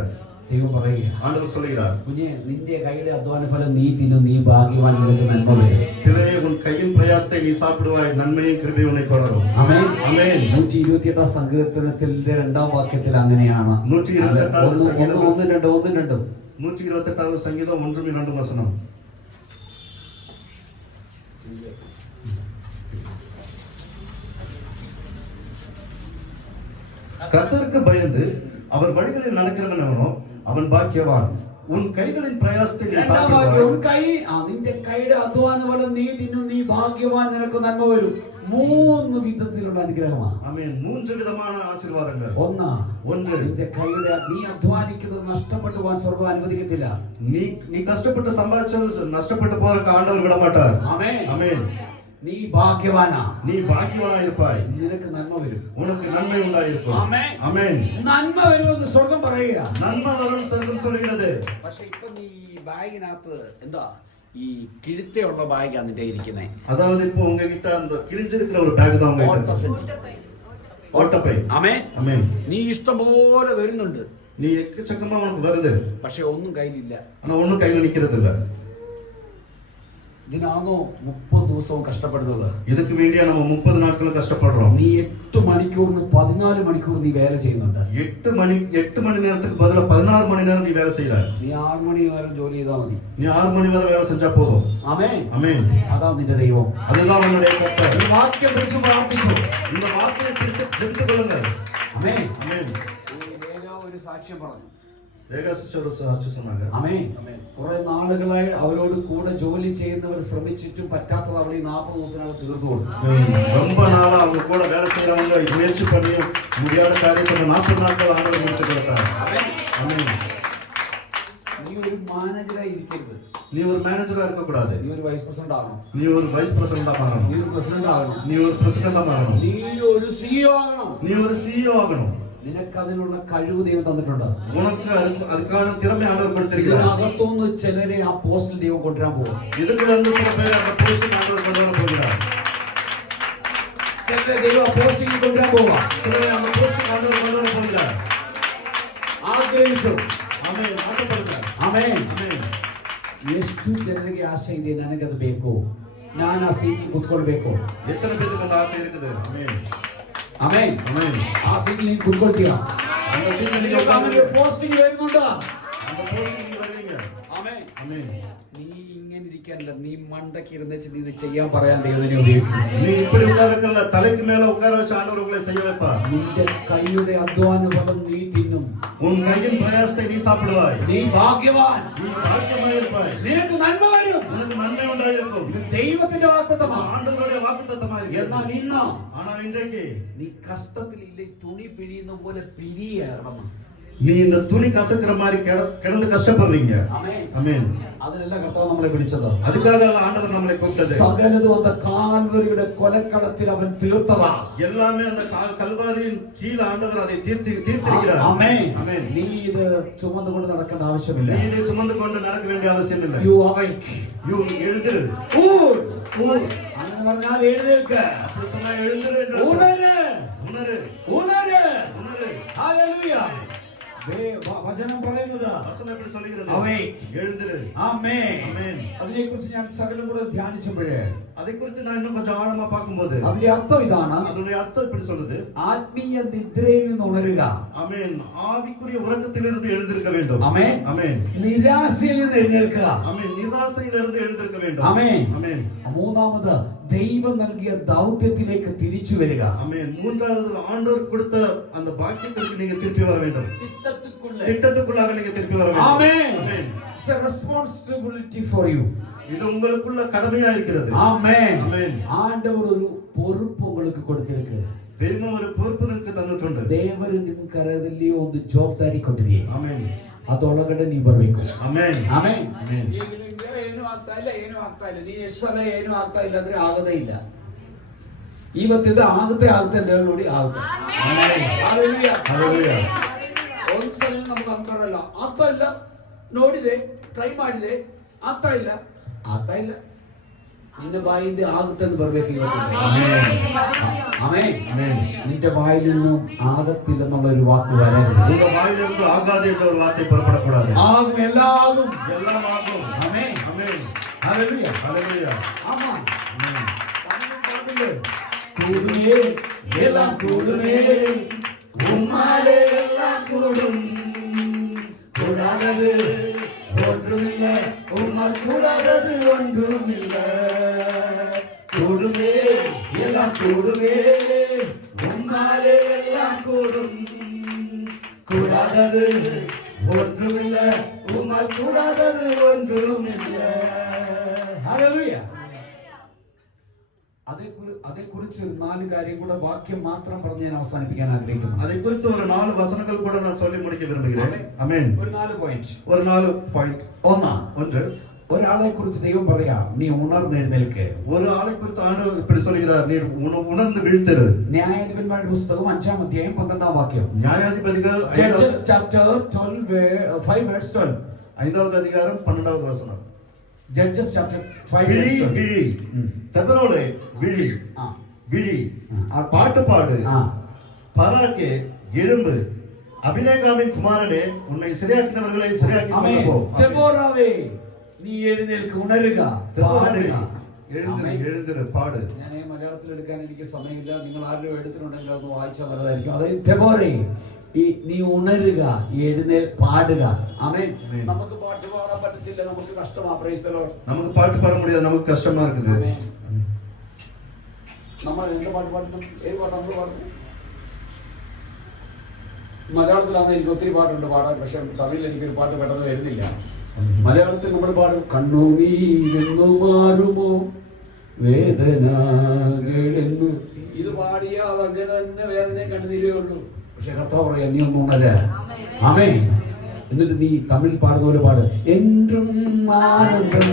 ദൈവം പറയുക, ஆண்டவர் சொல்கிறார், കുഞ്ഞെ, നിന്റെ കൈയുടെ അധ്വാന ഫലം നീ തിന്നും, നീ ഭാഗ്യവാൻ, നിനക്ക് നന്മ വരും. பிள்ளையே உன் கையின் பிரயாசத்தை நீ சாப்பிடுவாய், നന്മയും കൃപയും ഉന്നെ தொடரும். ആമേൻ. ആമേൻ. 128 സങ്കീർത്തനത്തിന്റെ 2-ാം വാക്യത്തിൽ അങ്ങനെയാണ്. 128 സങ്കീർത്തനം 1-2 128வது சங்கீதம் 1-2 வசனம். கர்த்தருக்கு பயந்து அவர் வழிகளில் நடக்கிறவன் எவனோ அவன் பாக்கியவான். உன் கைகளின் பிரயாசத்தை நீ சாப்பிடுவாய். നിന്റെ കൈയുടെ അധ്വാന ഫലം നീ തിന്നും, നീ ഭാഗ്യവാൻ, നിനക്ക് നന്മ വരും. 3 വിധത്തിലുള്ള അനുഗ്രഹമാണ്. ஆமென். 3 விதமான ஆசீர்வாதங்கள். ഒന്ന്, നിന്റെ കൈയുടെ നീ അധ്വാനിക്കുന്നത് നഷ്ടപ്പെട്ടു പോകാൻ സ്വർഗ്ഗം അനുവദിക്കത്തില്ല. நீ கஷ்டப்பட்டு சம்பாதிச்சது நஷ்டப்பட்டு போறதுக்கு ஆண்டவர் விட மாட்டார். ആമേൻ. ஆமென். നീ ഭാഗ്യവാനാ, நீ பாக்கியவானாயிருப்பாய், നിനക്ക് നന്മ വരും. உனக்கு நன்மை உண்டாயிருக்கும். ആമേൻ. ஆமென். നന്മ വരുമെന്ന് സ്വർഗം പറയുക. நன்மை வரும் சொர்க்கம் சொல்கிறது. പക്ഷെ ഇപ്പൊ നീ ഈ ബാഗിനകത്ത് എന്താ ഈ കിഴുത്തയുള്ള ബാഗാണ് നിന്റെ ഇരിക്കുന്നേ. அதாவது இப்போ உங்ககிட்ட அந்த கிழிஞ்சிருக்கிற ஒரு பேக் தான் உங்ககிட்ட. ஓட்டப்பை. ആമേൻ. ஆமென். നീ ഇഷ്ടം പോലെ വരുന്നുണ്ട്, நீ எக்கச்சக்கமா உனக்கு வருது, പക്ഷെ ഒന്നും കയ്യിലില്ല. ஆனா ஒண்ணும் கையில நிக்கிறது இல்ல. ഇതിനാണോ 30 ദിവസവും കഷ്ടപ്പെടുന്നത്? இதுக்கு வேண்டியா நம்ம 30 நாட்களும் கஷ்டப்படுறோம். നീ 8 മണിക്കൂറിന് 14 മണിക്കൂർ നീ വേല ചെയ്യുന്നുണ്ട്. 8 மணி நேரத்துக்கு பதிலா 16 மணி நேரம் நீ வேலை செய்யற. നീ 6 മണി വരെ ജോലി ചെയ്താൽ മതി. நீ 6 மணி வரை வேலை செஞ்சா போதும். ആമേൻ. ஆமென். അതാ നിന്റെ ദൈവം. அதுதான் உன்னுடைய கர்த்தர். ഈ വാക്യം പിടിച്ചു പ്രാർത്ഥിച്ചു. இந்த வார்த்தையை பிடித்து ஜெபித்துக் கொள்ளுங்கள். ആമേൻ. ஆமென். ഈ ലേഖ ഒരു സാക്ഷ്യം പറഞ്ഞു. രേഖാസിസ്റ്റർ സാക്ഷി சொன்னாங்க. ആമേൻ. ആമേൻ. കുറെ നാളുകളായി അവരോട് കൂടെ ജോലി ചെയ്യുന്നവർ ശ്രമിച്ചിട്ടും പറ്റാത്തത് അവൾ ഈ 40 ദിവസത്തിനകം തീർന്നു കൊടുത്തു. ரொம்ப நாளா அவங்க கூட வேலை செய்யறவங்க முயற்சி பண்ணியும் முடியாத காரியத்தை 40 நாட்கள் ஆண்டவர் முடித்து கொடுத்தார். ஆமென். നീ ഒരു മാനേജറായി ഇരിക്കരുത്. நீ ஒரு மேனேஜரா இருக்க கூடாது. നീ ഒരു വൈസ് പ്രസിഡന്റ് ആകണം. நீ ஒரு வைஸ் பிரசிடென்டா மாறணும். നീ ഒരു പ്രസിഡന്റ് ആകണം. நீ ஒரு பிரசிடென்டா மாறணும். നീ ഒരു സിഇഒ ആകണം. நீ ஒரு சிஇஓ ஆகணும். നിനക്ക് അതിനുള്ള കഴിവ് ദൈവം തന്നിട്ടുണ്ട്. உனக்கு அதுக்கான திறமை ஆண்டவர் கொடுத்திருக்கிறார். ഇതിനകത്തുനിന്ന് ചിലരെ ആ പോസ്റ്റിൽ ദൈവം കൊണ്ടുവരാൻ പോകും. இதுக்கு வந்து சில பேர் அந்த போஸ்டிங் ஆண்டவர் கொண்டு வர போகிறார். ചിലരെ ദൈവം ആ പോസ്റ്റിൽ കൊണ്ടുവരാൻ പോവാ. சிலரை அந்த போஸ்டிங் ஆண்டவர் கொண்டு வர போகிறார். ആഗ്രഹിച്ചു. ஆமென். ஆசைப்படுங்க. ಆಮೇನ್. ஆமென். ಎಷ್ಟು ಜನರಿಗೆ ಆಸೆ ಇದೆ, ನನಗದು ಬೇಕು, ನಾನು ಆ ಸೀಟಿಗೆ ಕೂತ್ಕೊಳ್ಬೇಕು. எத்தனை பேருக்கு அந்த ஆசை இருக்குது? ஆமென். ಆಮೇನ್. ஆமென். ആ സീറ്റിൽ നീ കൂത്കൊള്ളുക. அந்த சீட்டில் நீங்க നിങ്ങൾക്ക് അങ്ങനെ உட்கார்ந்து പോസ്റ്റിംഗ് വരുന്നുണ്ടോ? அந்த போஸ்டிங் நீங்க வருவீங்க. ആമേൻ. ஆமென். നീ ഇങ്ങനെ ഇരിക്കാനല്ല, നീ മണ്ടയ്ക്ക് ഇരുന്നിട്ട് നീ ഇത് ചെയ്യാൻ പറയാൻ ദൈവത്തിനെ ഉപയോഗിക്കും. நீ இப்படி உட்கார்ந்திருக்கல, தலைக்கு மேல உட்கார வச்சு ஆண்டவர் உங்களை செய்ய வைப்பார். നിന്റെ കൈയുടെ അധ്വാന ഫലം നീ തിന്നും. உன் கையின் பிரயாசத்தை நீ சாப்பிடுவாய். നീ ഭാഗ്യവാൻ. நீ பாக்கியமாயிருப்பாய். നിനക്ക് നന്മ വരും. உனக்கு நன்மை உண்டாயிருக்கும். ഇത് ദൈവത്തിന്റെ വാഗ്ദത്തമാണ്. ஆண்டவருடைய வாக்குத்தத்தமா എന്നാൽ இருக்கு. ഇന്ന് ஆனால் இன்றைக்கு നീ കഷ്ടത്തിലില്ല, തുണി പിഴിയുന്ന പോലെ പിരിയണം. நீ இந்த துணி கசக்குற மாதிரி கிடந்து கஷ்டப்படுறீங்க. ആമേൻ. ஆமென். അതിനെല്ലാം കർത്താവ് നമ്മളെ വിളിച്ചത്. அதுக்காக ஆண்டவர் நம்மளை கூப்பிட்டது. സകലതും அந்த കാൽവരിയുടെ കൊലക്കളത്തിൽ അവൻ തീർത്തതാ. எல்லாமே அந்த கல்வாரியின் கீழ ஆண்டவர் அதை தீர்த்திருக்கிறார். ആമേൻ. ஆமென். നീ ഇത് ചുമന്നുകൊണ്ട് നടക്കേണ്ട ആവശ്യമില്ല. நீ இதை சுமந்து கொண்டு நடக்க வேண்டிய அவசியம் இல்லை. You awake. எழுந்திரு. Ooh. ஊர். അങ്ങനെ പറഞ്ഞാൽ എഴുന്നേൽക്ക്. அப்படி சொன்னா எழுந்திரு என்று அர்த்தம். ഉണര്. உணரு. ഉണര്. உணரு. ഹല്ലേലൂയ. വചനം പറയുന്നത് வசனம் எப்படி சொல்கிறது? Awake. எழுந்திரு. ആമേൻ. ஆமென். അതിനെക്കുറിച്ച് ഞാൻ സകലം കൂടെ ധ്യാനിച്ചപ്പോഴേ அதை குறித்து நான் இன்னும் கொஞ்சம் ஆழமா பார்க்கும்போது അതിന്റെ അർത്ഥം ഇതാണ്. அதனுடைய அர்த்தம் இப்படி சொல்லுது. ആത്മീയ നിദ്രയിൽ നിന്ന് ഉണരുക. ஆமென். ஆவிக்குரிய உறக்கத்திலிருந்து எழுந்திருக்க வேண்டும். ആമേൻ. ஆமென். നിരാശയിൽ നിന്ന് എഴുന്നേൽക്കുക. ஆமென். நிராசையிலிருந்து எழுந்திருக்க வேண்டும். ആമേൻ. ஆமென். മൂന്നാമത് ദൈവം നൽകിയ ദൗത്യത്തിലേക്ക് തിരിച്ചു വരിക. ஆமென். மூன்றாவது ஆண்டவர் கொடுத்த அந்த பாக்கியத்திற்கு நீங்க திருப்பி வர வேண்டும். திட்டத்துக்குள்ளாக நீங்க திருப்பி வர வேண்டும். ആമേൻ. ஆமென். It's a responsibility for you. இது உங்களுக்குள்ள கடமையா இருக்கிறது. ആമേൻ. ஆமென். ആണ്ടവർ ഒരു പൊറുപ്പ് உங்களுக்கு കൊടുത്തിருக்கு. ദൈവം ഒരു പൊറുപ്പ് നിനക്ക് തന്നിട്ടുണ്ട്. ದೇವರು ನಿಮ್ಮ ಕರದಲ್ಲಿ ಒಂದು ಜವಾಬ್ದಾರಿ ಕೊಟ್ಟಿದೆ. ಆಮೆನ್. ಅದೊಳಗಡೆ ನೀವು ಬರಬೇಕು. ಆಮೆನ್. ಆಮೆನ್. ಆಮೆನ್. ಏನು ಆಗ್ತಾ ಇಲ್ಲ, ನೀ ಎಷ್ಟು ಸಲ ಏನು ಆಗ್ತಾ ಇಲ್ಲ ಅಂದ್ರೆ ಆಗದೇ ಇಲ್ಲ. ಇವತ್ತಿಂದ ಆಗುತ್ತೆ ಅಂತ ಹೇಳಿ ಆಗುತ್ತೆ. ಹಲ್ಲೆಲೂಯಾ. ಹಲ್ಲೆಲೂಯಾ. ಒಂದ್ಸಲ ನಮ್ಗೆ ಅಂತಾರಲ್ಲ, ಆಗ್ತಾ ಇಲ್ಲ, ನೋಡಿದೆ, ಟ್ರೈ ಮಾಡಿದೆ, ಆಗ್ತಾ ಇಲ್ಲ. ನಿನ್ನ ಬಾಯಿಂದ ಆಗುತ್ತೆ ಅಂತ ಬರ್ಬೇಕು ಇವತ್ತು. ಆಮೆನ್. നിന്റെ വായിൽ നിന്നും ആകത്തില്ലെന്നുള്ള ഒരു വാക്ക് വരരുത്. உங்க வாயிலிருந்து ஆகாது என்ற ஒரு வார்த்தை புறப்படக்கூடாது. ആകും, എല്ലാം ആകും. எல்லாம் ஆகும். ആമേൻ. ஆமென். ഹല്ലേലൂയ. ஹல்லேலூயா. ആമാ. ஆமென். കൂടുമേ, എല്ലാം കൂടുമേ, ഉമ്മാലെ എല്ലാം കൂടും, കൂടാതത് ഒന്നുമില്ല, ഉമ്മാൽ കൂടാതത് ഒന്നുമില്ല. കൂടുമേ, എല്ലാം കൂടുമേ, ഉമ്മാലെ എല്ലാം കൂടും, കൂടാതത് ഒന്നുമില്ല, ഉമ്മാൽ കൂടാതത് ഒന്നുമില്ല. ഹല്ലേലൂയ. അതേക്കുറിച്ച് ഒരു 4 കാര്യം കൂടെ വാക്യം മാത്രം പറഞ്ഞ് ഞാൻ അവസാനിപ്പിക്കാൻ ആഗ്രഹിക്കുന്നു. அதை குறித்து ஒரு 4 வசனங்கள் கூட நான் சொல்லி முடிக்க விரும்புகிறேன். ஆமென். ഒരു 4 പോയിന്റ്. ஒரு 4 பாயிண்ட். ഒന്ന്, ഒരാളെ കുറിച്ച് ദൈവം പറയാ, നീ ഉണർന്നെഴുന്നേൽക്ക്. ஒரு ஆளை குறித்து ஆண்டவர் இப்படி சொல்கிறார், நீ உணர்ந்து விழித்திரு. ന്യായാധിപന്മാരുടെ പുസ്തകം 5-ാം അധ്യായം 12-ാം വാക്യം. ന്യായാധിപതികൾ Judges chapter 5 verse 12. 5வது அதிகாரம் 12வது வசனம். Judges chapter 5 விழி verse 12. விழி தெபரோலே விழி விழி பாட்டு பாடு பராக்கே எழும்பு, அபினேகாவின் குமாரனே உன்னை சிறையாக்கினவர்களை சிறையாக்கி கொண்டு போ. தெபோராவே നീ എഴുന്നേൽക്ക്, ഉണരുക, പാടുക. എഴുന്നേൽക്ക് പാട്. ഞാൻ മലയാളത്തിൽ എടുക്കാൻ എനിക്ക് സമയമില്ല, നിങ്ങൾ ആരെങ്കിലും എടുത്തിട്ടുണ്ടെങ്കിൽ അത് വായിച്ചാൽ നല്ലതായിരിക്കും. അതായത് തെബോരേ, നീ ഉണരുക, എഴുന്നേൽ, പാടുക. ആമേൻ. നമുക്ക് പാട്ട് പാടാൻ പറ്റത്തില്ല, നമുക്ക് കഷ്ടമാ. Price the Lord. നമുക്ക് പാട്ട് പാടാൻ முடியாது, നമുക്ക് കഷ്ടമാ இருக்குது. നമ്മൾ എന്ത് പാട്ട് പാടണം? ഏത് പാട്ട് നമ്മൾ പാടും? മലയാളത്തിലാണെങ്കിൽ എനിക്ക് ഒത്തിരി പാട്ടുണ്ട് പാടാൻ, പക്ഷെ തമിഴിൽ എനിക്കൊരു പാട്ട് പെട്ടെന്ന് വരുന്നില്ല. മലയാളത്തിൽ നമ്മൾ പാടും, കണ്ണുനീരെന്നു മാറുമോ വേദനകളെന്നു. ഇത് പാടിയാൽ അങ്ങനെ തന്നെ വേദനയും കണ്ണുനീരേ ഉള്ളൂ. പക്ഷെ കർത്താവ് പറയാ, നീ ഒന്ന് ഉണര. ആമേൻ. എന്നിട്ട് നീ തമിഴ് പാടുന്ന പോലെ പാട്, എന്നും ആനന്ദം.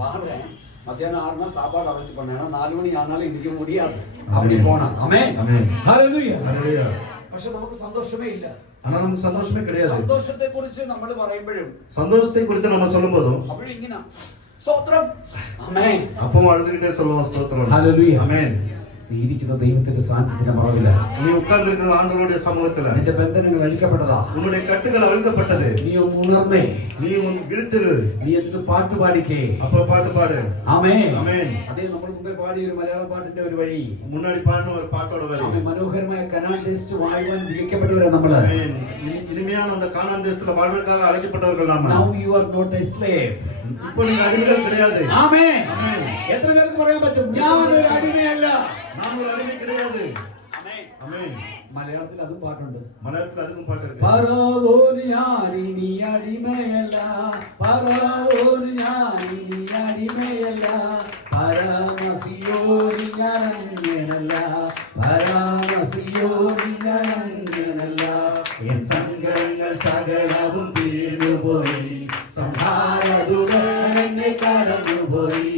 பாடுறேன். மத்தியானம் 6 மணி சாப்பாடு அரேஞ்ச் பண்ணேன். 4 மணி ஆனாலும் இன்னைக்கு முடியாது. அப்படி போனா. ஆமென். ஹalleluya. പക്ഷെ നമുക്ക് സന്തോഷമേ ഇല്ല. ஆனா நமக்கு சந்தோஷமே கிடையாது. സന്തോഷത്തെ കുറിച്ച് നമ്മൾ പറയുമ്പോഴും, சந்தோஷத்தை குறித்து நம்ம சொல்லும்போதும் അപ്പോൾ ഇങ്ങനെ സ്തോത്രം. ആമേൻ. അപ്പോൾ അഴുതുകിട്ടേ சொல்லுவோம் സ്തോത്രം. ഹalleluya. ആമേൻ. നീ ഇരിക്കുന്ന ദൈവത്തിന്റെ സാന്നിധ്യത്തിന്റെ മറവില, നീ ഉட்கார்ந்திருக்கிற ஆண்டவருடைய சமூகத்துல നിന്റെ ബന്ധനങ്ങൾ അഴിക്കപ്പെട്ടതാ. உன்னுடைய കட்டுകൾ അഴിക്കപ്പെട്ടது. നീ ഉണർന്നേ, നീ ഒന്ന് വിളിത്തിരു. നീ എന്നിട്ട് പാട്ട് പാടിക്കേ. അപ്പോൾ പാട്ട് പാട്. ആമേൻ. ആമേൻ. അതേ നമ്മൾ മുമ്പേ പാടിയ ഒരു മലയാളം പാട്ടിന്റെ ഒരു വഴി, മുன்னாடி പാടുന്ന ഒരു പാട്ടോட വരി. ആമേൻ. മനോഹരമായ കനാൻ ദേശത്ത് വാഴുവാൻ വിളിക്കപ്പെട്ടവരാ നമ്മള്. ആമേൻ. ഇനിமையான அந்த கானான் தேசத்துல வாழ்வதற்காக அழைக்கப்பட்டவர்கள் நாம. Now you are not a slave. ഇപ്പോൾ നീ അടിമകൾ கிடையாது. ആമേൻ. ആമേൻ. എത്ര പേർക്ക് പറയാൻ പറ്റും, ഞാൻ ഒരു അടിമയല്ല? നാം ഒരു അടിമ கிடையாது. ആമേൻ. ആമേൻ. മലയാളത്തിൽ അതും പാട്ടുണ്ട്. മലയാളത്തിൽ അതും പാട്ടുണ്ട്. പറവോന് ഞാനിനി അടിമയല്ല, പറവോന് ഞാനിനി അടിമയല്ല, പരമസിയോനിൽ ഞാൻ അങ്ങനല്ല, പരമസിയോനിൽ ഞാൻ അങ്ങനല്ല. എൻ സങ്കടങ്ങൾ സകലവും തീർന്നുപോയി, സംഹാരദൂതൻ എന്നെ കടന്നുപോയി.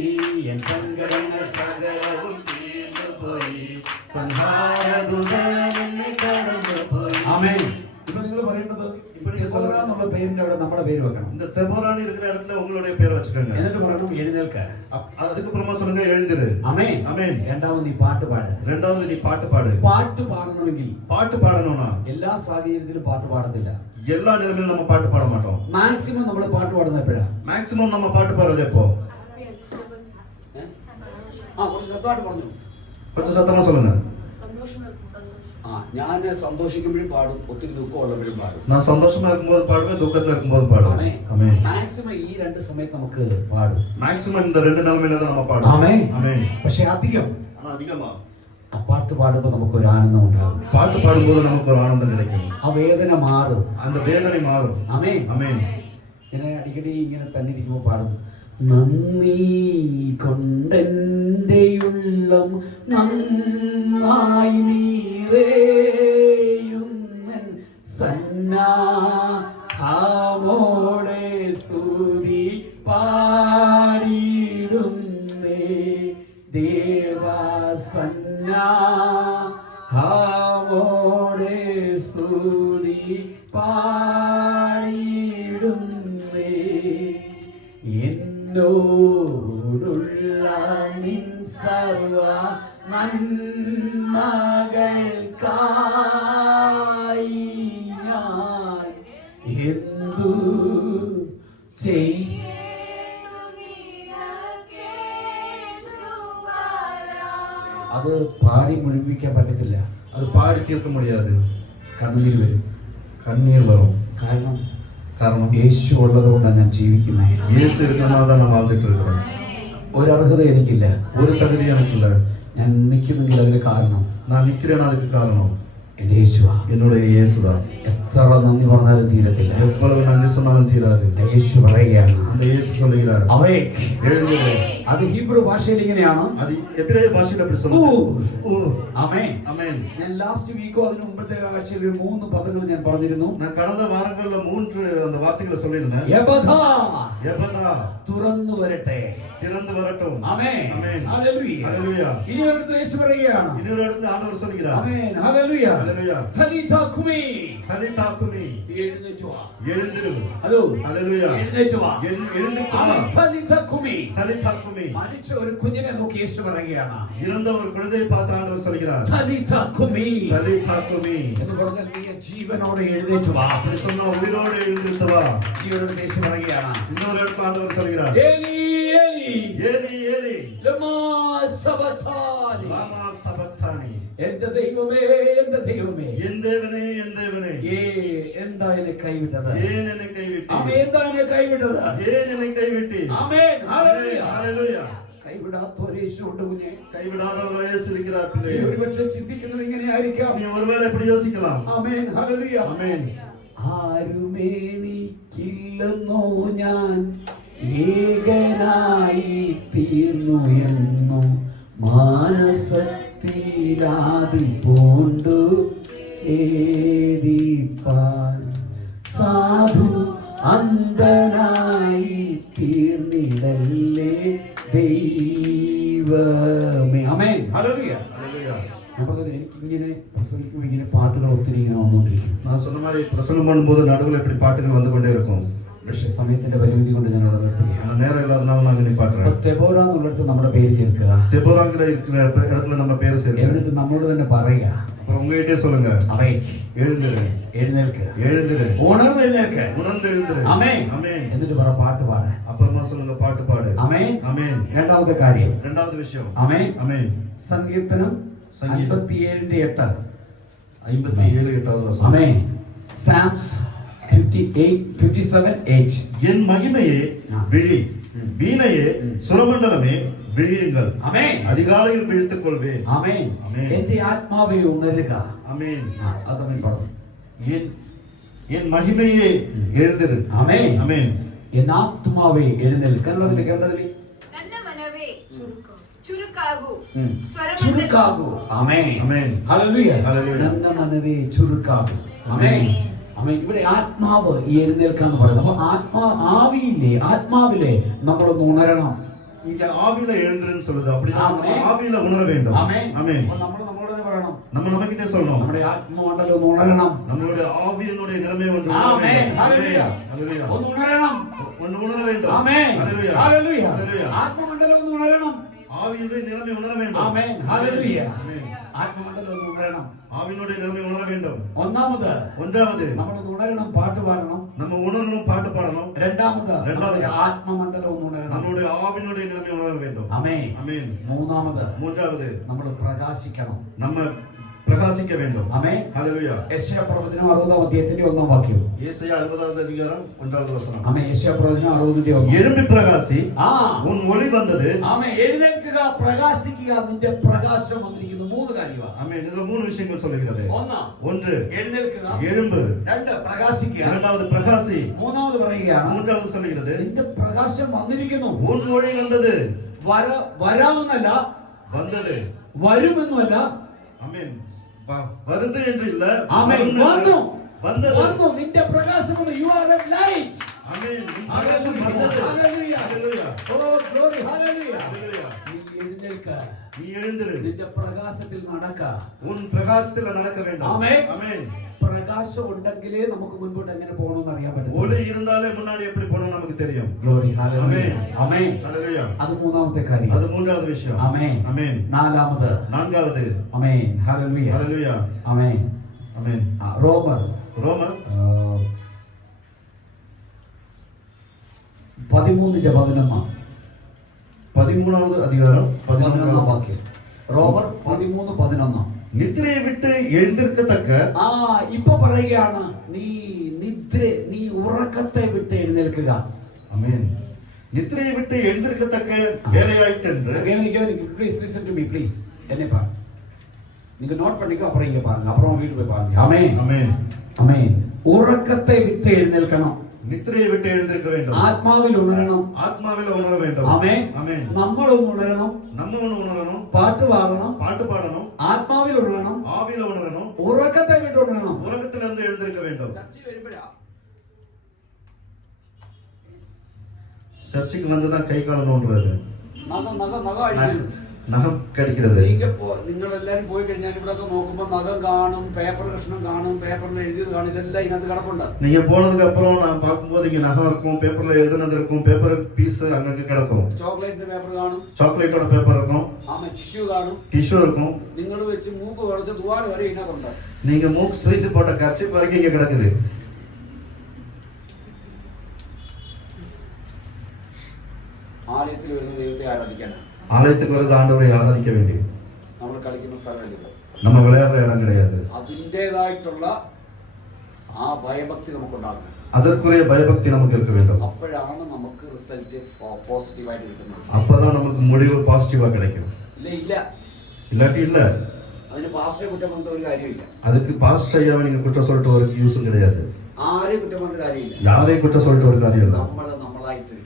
എൻ സങ്കടങ്ങൾ സകലവും തീർന്നുപോയി, സംഹാരദൂതൻ എന്നെ കടന്നുപോയി. ആമേൻ. ഇപ്പൊ നിങ്ങൾ പറയേണ്ടത്, തെബോര എന്നുള്ള പേരിന്റെ അവിടെ നമ്മുടെ പേര് വെക്കണം. இந்த தெபோரான்னு இருக்கிற இடத்துல உங்களுடைய பேர் வச்சுக்கோங்க. എന്നിട്ട് പറയണം, എഴുന്നേൽക്ക. அதுக்கு அப்புறமா சொல்லுங்க, எழுந்திரு. ആമേൻ. ஆமென். രണ്ടാമത് നീ പാട്ട് പാട്. ரெண்டாவது நீ பாட்டு பாடு. പാട്ട് പാടണമെങ്കിൽ, பாட்டு பாடணும்னா എല്ലാ സാഹചര്യത്തിലും പാട്ട് പാടത്തില്ല. எல்லா நிலைமையிலும் நம்ம பாட்டு பாட மாட்டோம். മാക്സിമം നമ്മൾ പാട്ട് പാടുന്ന എപ്പോഴാ? மேக்ஸிமம் நம்ம பாட்டு பாடுறது எப்போ? കുറച്ച് ശബ്ദമായിട്ട് പറഞ്ഞു. கொஞ்சம் சத்தமா சொல்லுங்க. ഞാൻ സന്തോഷിക്കുമ്പോഴും പാടും, ഒത്തിരി ദുഃഖം ഉള്ളപ്പോഴും പാടും. நான் சந்தோஷமா இருக்கும்போது பாடுவேன், துக்கத்துல இருக்கும்போது பாடுவேன். ஆமென். മാക്സിമം ഈ രണ്ട് സമയത്ത് നമുക്ക് പാടും. மேக்ஸிமம் இந்த ரெண்டு நிலைமையில தான் நம்ம பாடுவோம். ആമേൻ. ஆமென். പക്ഷെ അധികം ஆனா அதிகமா ആ പാട്ട് പാടുമ്പോൾ നമുക്കൊരു ആനന്ദം ഉണ്ടാകും. பாட்டு பாடும்போது நமக்கு ஒரு ஆனந்தம் கிடைக்கும். ആ വേദന മാറും. அந்த வேதனை மாறும். ആമേൻ. ஆமென். ഞാൻ അടിക്കടി ഇങ്ങനെ തന്നെ ഇരിക്കുമ്പോൾ പാടും, നന്ദി കൊണ്ടെന്റെ ഉള്ളം നന്നായി നീറേയുന്നൻ സന്നാഹമോടെ സ്തുതി പാടിടുന്നേ ദേവസന്നാഹമോടെ സ്തുതി പാടിടുന്നേ. എന്നോടുള്ള നിൻ സർവ നന്മകൾക്കായി ഞാൻ എന്തു അത് പാടി മുഴുമിക്കാൻ പറ്റത്തില്ല. அது பாடி தீர்க்க முடியாது. കണ്ണുനീർ വരും. கண்ணீர் வரும். കാരണം காரணம் യേശു ഉള്ളത് കൊണ്ടാണ് ഞാൻ ജീവിക്കുന്നത്. இயேசு இருக்கிறனால தான் நான் வாழ்ந்துட்டு இருக்கிறேன். ഒരു അർഹത എനിക്കില്ല. ஒரு தகுதி எனக்கு இல்ல. ഞാൻ നിൽക്കുന്നെങ്കിൽ അതിന് കാരണം நான் நிக்கிறேன், அதுக்கு காரணம் എന്റെ യേശുവാ. என்னுடைய இயேசுதான். എത്ര നന്ദി പറഞ്ഞാലും തീരത്തില്ല. எவ்வளவு நன்றி சொன்னாலும் தீராது. യേശു പറയുകയാണ്, அந்த இயேசு சொல்லுகிறார் Awake. எழுந்திரு. അത് ഹീബ്രു ഭാഷയിൽ ഇങ്ങനെയാണ്. அது എബ്രായ ഭാഷയിൽ அப்படி சொல்லுது. ആമേൻ. ആമേൻ. ഞാൻ ലാസ്റ്റ് വീക്കോ അതിന് മുമ്പത്തെ ആഴ്ചയിൽ ഒരു 3 പദങ്ങൾ ഞാൻ പറഞ്ഞിരുന്നു. நான் கடந்த வாரங்கள்ல 3 அந்த வார்த்தைகளை சொல்லியிருந்தேன். യബദാ. യബദാ. തുറന്നു വരട്ടെ. திறந்து வரட்டும். ആമേൻ. ആമേൻ. ഹല്ലേലൂയ. ഹല്ലേലൂയ. ഇനി ഒരിടത്ത് യേശു പറയുകയാണ്. ഇനി ഒരിടത്ത് ആണ്ടവർ சொல்கிறார். ആമേൻ. ഹല്ലേലൂയ. ഹല്ലേലൂയ. തലിതാ കുമി. തലിതാ കുമി. എഴുന്നേറ്റ് വാ. எழுந்திரு. ഹലോ. ഹല്ലേലൂയ. എഴുന്നേറ്റ് വാ. എഴുന്നേറ്റ് വാ. തലിതാ കുമി. തലിതാ കുമി. മരിച്ച ഒരു കുഞ്ഞിനെ നോക്കി യേശു പറയുകയാണ്. ഇറந்த ഒരു കുഴந்தையை பார்த்து ആണ്ടവർ சொல்கிறார். തലിതാ കുമി. തലിതാ കുമി. എന്ന് പറഞ്ഞാൽ നീ ജീവനോടെ എഴുന്നേറ്റ് വാ. அப்படி சொன்னா உயிரோடு எழுந்திருத்து வா. ഈ ഒരു യേശു പറയുകയാണ്. இன்னொரு ஆண்டவர் சொல்கிறார். ഏലി ഏലി ഏലി ഏലി ലമാ സബതാനി. ലാമാ സബതാനി. എന്റെ ദൈവമേ എന്റെ ദൈവമേ എൻ ദേവനേ എൻ ദേവനേ എന്താ എന്നെ കൈവിട്ടത്? ഏൻ എന്നെ കൈവിട്ടി? ആമേൻ. എന്താ എന്നെ കൈവിട്ടത്? ഏൻ എന്നെ കൈവിട്ടി? ആമേൻ. ഹല്ലേലൂയ. ഹല്ലേലൂയ. കൈവിടാത്ത ഒരു യേശുവുണ്ട് കുഞ്ഞേ. കൈവിടാത്തവർ യേശു இருக்கிறார் பிள்ளை. നീ ഒരുപക്ഷേ ചിന്തിക്കുന്നത് ഇങ്ങനെയായിരിക്കാം. നീ ഒരുവേള இப்படி யோசிக்கலாம். ആമേൻ. ഹല്ലേലൂയ. ആമേൻ. ആരുമേനിക്കില്ലെന്നോ ഞാൻ ഏകനായി തീർന്നു എന്നു മാനസത്തിലാതി പൂണ്ടു ഏതിപ്പാൻ സാധു അന്ധനായി തീർന്നിടല്ലേ ദൈവമേ. ആമേൻ. ഹല്ലേലൂയ. ഹല്ലേലൂയ. ഞാൻ പറഞ്ഞത് എനിക്കിങ്ങനെ പ്രസംഗിക്കുമ്പോൾ ഇങ്ങനെ പാട്ടുകൾ ഒത്തിരി ഇങ്ങനെ വന്നുകൊണ്ടിരിക്കും. நான் சொன்ன மாதிரி பிரசங்கம் பண்ணும்போது நடுவுல இப்படி பாட்டுகள் வந்து கொண்டே இருக்கும். പക്ഷേ സമയത്തിന്റെ പരിമിതി കൊണ്ട് ഞാൻ അവിടെ നിർത്തുകയാണ്. ஆனா நேரம் இல்லாதனால நான் இங்க பாடுறேன். തെബോര എന്നുള്ളിടത്ത് നമ്മുടെ പേര് ചേർക്കുക. தெபோராங்கிற இருக்கிற இடத்துல நம்ம பேரை சேர்க்க. എന്നിട്ട് നമ്മളോട് തന്നെ പറയുക. அப்புறம் உங்ககிட்டே சொல்லுங்க. Awake. எழுந்திரு. എഴുന്നേൽക്ക്. எழுந்திரு. ഉണർന്ന് എഴുന്നേൽക്ക്. உணர்ந்து எழுந்திரு. ആമേൻ. ஆமென். എന്നിട്ട് പറ പാട്ട് പാട്. அப்புறமா சொல்லுங்க பாட்டு பாடு. ആമേൻ. ஆமென். രണ്ടാമത്തെ കാര്യം. இரண்டாவது விஷயம். ആമേൻ. ஆமென். സങ്കീർത്തനം 57:8. 57 8வது வசனம். ആമേൻ. Psalms 57:8. என் மகிமையே விழி, வீணையே சுரமண்டலமே விழியுங்கள். ആമേൻ. அதிகாலையில் விழித்துக் கொள்வேன். ആമേൻ. ആമേൻ. എന്റെ ആത്മാവേ ഉണരുക. ஆமென். അതവൻ പറഞ്ഞു. என் மகிமையே எழுந்திரு. ആമേൻ. ஆமென். എൻ ആത്മാവേ എഴുന്നേൽക്ക്. കേരളത്തില് ನನ್ನ ಮನವೇ ಚುರುಕಾಗು ചുരുക്കാകൂ. ആമേൻ. ആമേൻ. ഹല്ലേലൂയ. ഹല്ലേലൂയ. ನನ್ನ മനവേ ചുരുക്കാകൂ. ആമേൻ. ആമേൻ. ഇവിടെ ആത്മാവ് ഈ എഴുന്നേൽക്കാന്ന് പറയുന്നത്. അപ്പൊ ആത്മാവിലെ നമ്മളൊന്ന് ഉണരണം. இங்க ஆவியில எழுந்திருன்னு சொல்லுது. அப்படின்னா நம்ம ஆமென். ஆவியில உணர வேண்டும். ആമേൻ. ஆமென். അപ്പൊ നമ്മൾ നമ്മളോട് തന്നെ പറയണം. நம்ம நம்மகிட்டே சொல்லணும். നമ്മുടെ ആത്മമണ്ഡലം ഒന്ന് ഉണരണം. நம்மளுடைய ஆவியினுடைய நிலைமை ஒன்று உணர ആമേൻ. வேண்டும். ഹല്ലേലൂയ. ஹல்லேலூயா. ഒന്ന് ഉണരണം. ஒன்று உணர வேண்டும். ആമേൻ. ஹல்லேலூயா. ഹല്ലേലൂയ. ஹல்லேலூயா. ആത്മമണ്ഡലം ഒന്ന് ഉണരണം. ஆவியினுடைய நிலைமை உணர வேண்டும். ആമേൻ. ഹല്ലേലൂയ. ஆமென். ആത്മമണ്ഡലം ഒന്ന് ഉണരണം. ஆவியினுடைய நிலைமை உணர வேண்டும். ഒന്നാമത് ஒன்றாவது നമ്മളൊന്ന് ഉണരണം, പാട്ട് പാടണം. நம்ம உணரணும், பாட்டு பாடணும். രണ്ടാമത് രണ്ടാമത് നമ്മുടെ ആത്മമണ്ഡലം ഒന്ന് ഉണരണം. நம்மளுடைய ஆவியினுடைய நிலைமை உணர வேண்டும். ആമേൻ. ஆமென். മൂന്നാമത് மூன்றாவது നമ്മൾ പ്രകാശിക്കണം. நம்ம பிரகாசிக்க வேண்டும். ആമേൻ. ஹல்லேலூயா. യെശയ്യാ പ്രവചനം 60-ാം അധ്യായത്തിന്റെ 1-ാം വാക്യം. ஏசாயா 60வது அதிகாரம் 1வது வசனம். ആമേൻ. യെശയ്യാ പ്രവചനം 60-ന്റെ 1. எழும்பி பிரகாசி, ആ உன் ஒளி வந்தது. ആമേൻ. എഴുന്നേൽക്കുക, പ്രകാശിക്കുക, നിന്റെ പ്രകാശം വന്നിരിക്കുന്നു. 3 കാര്യമാണ്. ஆமென். இதுல 3 விஷயங்கள் சொல்லுகிறது. ஒன்று എഴുന്നേൽക്കുക, எழும்பு, 2 പ്രകാശിക്കുക, இரண்டாவது பிரகாசி, മൂന്നാമത് പറയുകയാണ് மூன்றாவது சொல்லுகிறது നിന്റെ പ്രകാശം വന്നിരിക്കുന്നു. உன் ஒளி வந்தது. വരാമെന്നല്ല, வந்தது. വരുമെന്നുമല്ല, ஆமென். வருது என்று இல்ல, ആമേൻ. വന്നു, வந்தது. വന്നു. നിന്റെ പ്രകാശം വന്നു. You are a light. Amen. Hallelujah. வந்தது. Hallelujah. Hallelujah. Oh glory. Hallelujah. Hallelujah. നീ എഴുന്നേൽക്ക, நீ எழுந்திரு. നിന്റെ പ്രകാശത്തിൽ നടക്ക. உன் பிரகாசத்தில் நடக்க வேண்டும். ആമേൻ. ஆமென். പ്രകാശം ഉണ്ടെങ്കിലേ നമുക്ക് മുൻപോട്ട് എങ്ങനെ പോകണമെന്ന് അറിയാൻ പറ്റും. ஒளி இருந்தாலே முன்னாடி எப்படி போகணும் நமக்கு தெரியும். Glory. Hallelujah. ആമേൻ. ஹல்லேலூயா. അത് മൂന്നാമത്തെ കാര്യം. அது மூன்றாவது விஷயம். ആമേൻ. ஆமென். നാലാമത്. நான்காவது. ആമേൻ. ഹല്ലേലൂയ. ஹல்லேலூயா. ആമേൻ. ஆமென். റോമർ ரோமர் 13:11. 13வது அதிகாரம் 11-ാം വാക്യം. റോമർ 13:11. நித்திரையை விட்டு எழுந்திருக்கத்தக்க. ഇപ്പൊ പറയുകയാണ്, നീ ഉറക്കത്തെ വിട്ട് എഴുന്നേൽക്കുക. ஆமென். நித்திரையை விட்டு எழுந்திருக்கத்தக்க வேலையாயிட்டென்று. Please listen to me, please. என்னை பாரு. நீங்க நோட் பண்ணிக்கோ, அப்புறம் இங்க பாருங்க, அப்புறம் வீட்டுக்கு போய் பாருங்க. ஆமென். ஆமென். ஆமென். உறக்கத்தை விட்டு எழுന്നേൽക്കണം. നിദ്രയെ വിട്ട് എഴുന്നേൽക്ക വേണ്ടും. ആത്മാവിൽ ഉണരണം. ആത്മാവിൽ ഉണര വേണ്ടും. ആമേൻ. ആമേൻ. നമ്മളും ഉണരണം. നമ്മളും ഉണരണം. പാട്ട് പാടണം. പാട്ട് പാടണം. ആത്മാവിൽ ഉണരണം. ആവിയിൽ ഉണരണം. ഉറക്കത്തെ വിട്ട് ഉണരണം. ഉറക്കത്തിൽ നിന്ന് എഴുന്നേൽക്ക വേണ്ടും. சர்ச்சுக்கு வந்துதான் கை காலம் நோண்டுறது, நகம் கடிக்கிறது. നിങ്ങൾ എല്ലാരും പോയി കഴിഞ്ഞാൽ ഇവിടെ നോക്കുമ്പോ നഖം കാണും, പേപ്പർ കഷ്ണം കാണും, പേപ്പറിൽ എഴുതിയത് കാണും, ഇതെല്ലാം ഇതിനകത്ത് കിടപ്പുണ്ട്. நீங்க போனதுக்கு அப்புறம் நான் பார்க்கும்போது இங்க நகம் இருக்கும், பேப்பர்ல எழுதுனது இருக்கும், பேப்பர் பீஸ் அங்கங்க கிடக்கும். ചോക്ലേറ്റിന്റെ പേപ്പർ കാണും, சாக்லேட்டோட பேப்பர் இருக்கும், ആമ ടിഷ്യൂ കാണും, டிஷ்யூ இருக்கும். നിങ്ങൾ വെച്ച് മൂക്ക് കുടച്ച് തുവാല് വരെ ഇതിനകത്തുണ്ട്. நீங்க மூக்கு சிரித்து போட்ட கர்ச்சீப் வரைக்கும் இங்க கிடக்குது. ആലയത്തിൽ വരുന്ന ദൈവത്തെ ആരാധിക്കാനാണ്. ஆலயத்துக்கு வருது ஆண்டவரை ஆராதிக்க வேண்டி. നമ്മൾ കളിക്കുന്ന സ്ഥലമല്ല, நம்ம விளையாடுற இடம் கிடையாது. അതിൻ്റെതായിട്ടുള്ള ആ ഭയഭക്തി നമുക്കുണ്ടാകും. அதற்குரிய பயபக்தி நமக்கு இருக்க வேண்டும். അപ്പോഴാണ് നമുക്ക് റിസൾട്ട് പോസിറ്റീവായിട്ട് കിട്ടുന്നത്. அப்பதான் நமக்கு முடிவு பாசிட்டிவா கிடைக்கும். ഇല്ല இல்லாட்டி இல்ல. അതിന് പാസ്റ്ററെ കുറ്റം പറഞ്ഞ ഒരു കാര്യമില്ല. அதுக்கு பாஸ்டர் ஐயாவை நீங்க குற்றம் சொல்லிட்டு ஒரு யூஸும் கிடையாது. ആരെയും കുറ്റം പറഞ്ഞ കാര്യമില്ല. யாரையும் குற்றம் சொல்லிட்டு ஒரு காரியம் இல்ல. നമ്മളായിട്ടിരിക്കണം.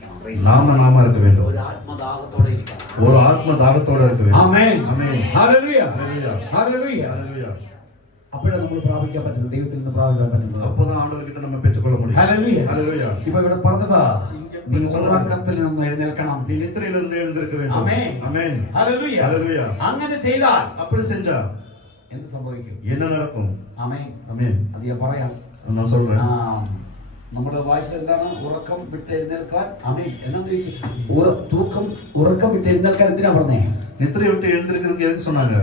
நாம இருக்க வேண்டும். ഒരു ആത്മദാഹത്തോടെ ഇരിക്കണം. ஒரு ஆத்ம தாகத்தோட இருக்க வேண்டும். ആമേൻ. ആമേൻ. ഹല്ലേലൂയ. ഹല്ലേലൂയ. ഹല്ലേലൂയ. ഹല്ലേലൂയ. അപ്പോഴാണ് നമ്മൾ പ്രാപിക്കാൻ പറ്റുന്നത്, ദൈവത്തിൽ നിന്ന് പ്രാപിക്കാൻ പറ്റുന്നത്. அப்பதான் ஆண்டவர்கிட்ட நம்ம பெற்றுக்கொள்ள முடியும். ഹല്ലേലൂയ. ഹല്ലേലൂയ. ഇപ്പോ ഇവിടെ പറഞ്ഞതാ, നീ ഉറക്കത്തിൽ നിന്ന് എഴുന്നേൽക്കണം. நீ நித்திரையிலிருந்து எழுந்திருக்க வேண்டும். ആമേൻ. ஆமென். ഹല്ലേലൂയ. ഹല്ലേലൂയ. അങ്ങനെ ചെയ്താൽ அப்படி செஞ்சா എന്ത് സംഭവിക്കും? என்ன நடக்கும்? ആമേൻ. ஆமென். അത് ഞാൻ പറയാം. நான் சொல்றேன். നമ്മൾ വായിച്ചത് എന്താണ്? ഉറക്കം വിട്ട് എഴുന്നേൽക്കാൻ. ആമേൻ. എന്നാന്ന് ചോദിച്ചു, ഉറക്കം വിട്ട് എഴുന്നേൽക്കാൻ എന്തിനാ പറഞ്ഞേ? நித்திரை விட்டு எழுந்திருக்கிறதுக்கு எதுக்கு சொன்னாங்க?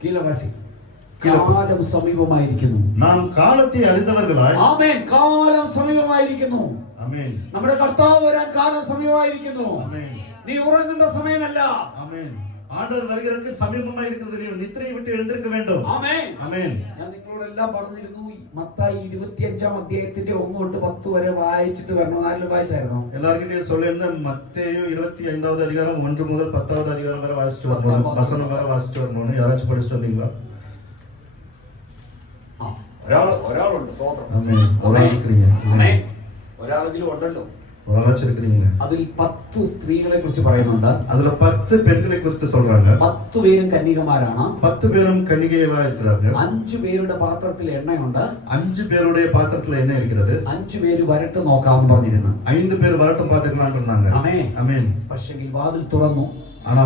കീഴവാസി, കാലം സമീപമായിരിക്കുന്നു. நாம் காலத்தை அறிந்தவர்களாய். ആമേൻ. കാലം സമീപമായിരിക്കുന്നു. ஆமென். നമ്മുടെ കർത്താവ് വരാൻ കാലം സമീപമായിരിക്കുന്നു. ஆமென். നീ ഉറങ്ങുന്ന സമയമല്ല. ஆமென். ஆண்டவர் வருகிறதுக்கு சமீபமா இருக்கிறது. நீ நித்திரை விட்டு எழுந்திருக்க வேண்டும். ആമേൻ. ஆமென். ഞാൻ നിങ്ങളോടെല്ലാം പറഞ്ഞിരുന്നു, മത്തായി 25-ാം അധ്യായത്തിന്റെ 1 തൊട്ട് 10 വരെ വായിച്ചിട്ട് വരണം. ആരെങ്കിലും വായിച്ചായിരുന്നോ? எல்லார்கிட்டயும் சொல்லியிருந்தேன். மத்தேயு 25வது அதிகாரம் 1 முதல் 10வது அதிகாரம் வரை வாசிச்சுட்டு வரணும். வசனம் வரை வாசிச்சுட்டு வரணும். யாராச்சும் படிச்சுட்டு வந்தீங்களா? ഒരാളുണ്ട്. സ്വതന്ത്രം. ஆமென். ஒராள் இருக்கிறீங்க. ആമേൻ. ഒരാളെങ്കിലും ഉണ്ടല്ലോ. ஒராளாச்சும் இருக்கிறீங்க. അതിൽ 10 സ്ത്രീകളെ കുറിച്ച് പറയുന്നുണ്ട്. அதுல 10 பெண்களை குறித்து சொல்றாங்க. 10 പേരും കന്യകമാരാണ്. 10 பேரும் கன்னிகைகளா இருக்கிறாங்க. 5 പേരുടെ പാത്രത്തിൽ എണ്ണയുണ്ട്. 5 பேருடைய பாத்திரத்துல என்ன இருக்கிறது? 5 പേര് വരട്ട് നോക്കാമെന്ന് പറഞ്ഞിരുന്നു. 5 பேர் வரட்டும் பாத்துக்கலாம்னு இருந்தாங்க. ആമേൻ. ஆமென். പക്ഷെങ്കിൽ വാതിൽ തുറന്നു. ஆனா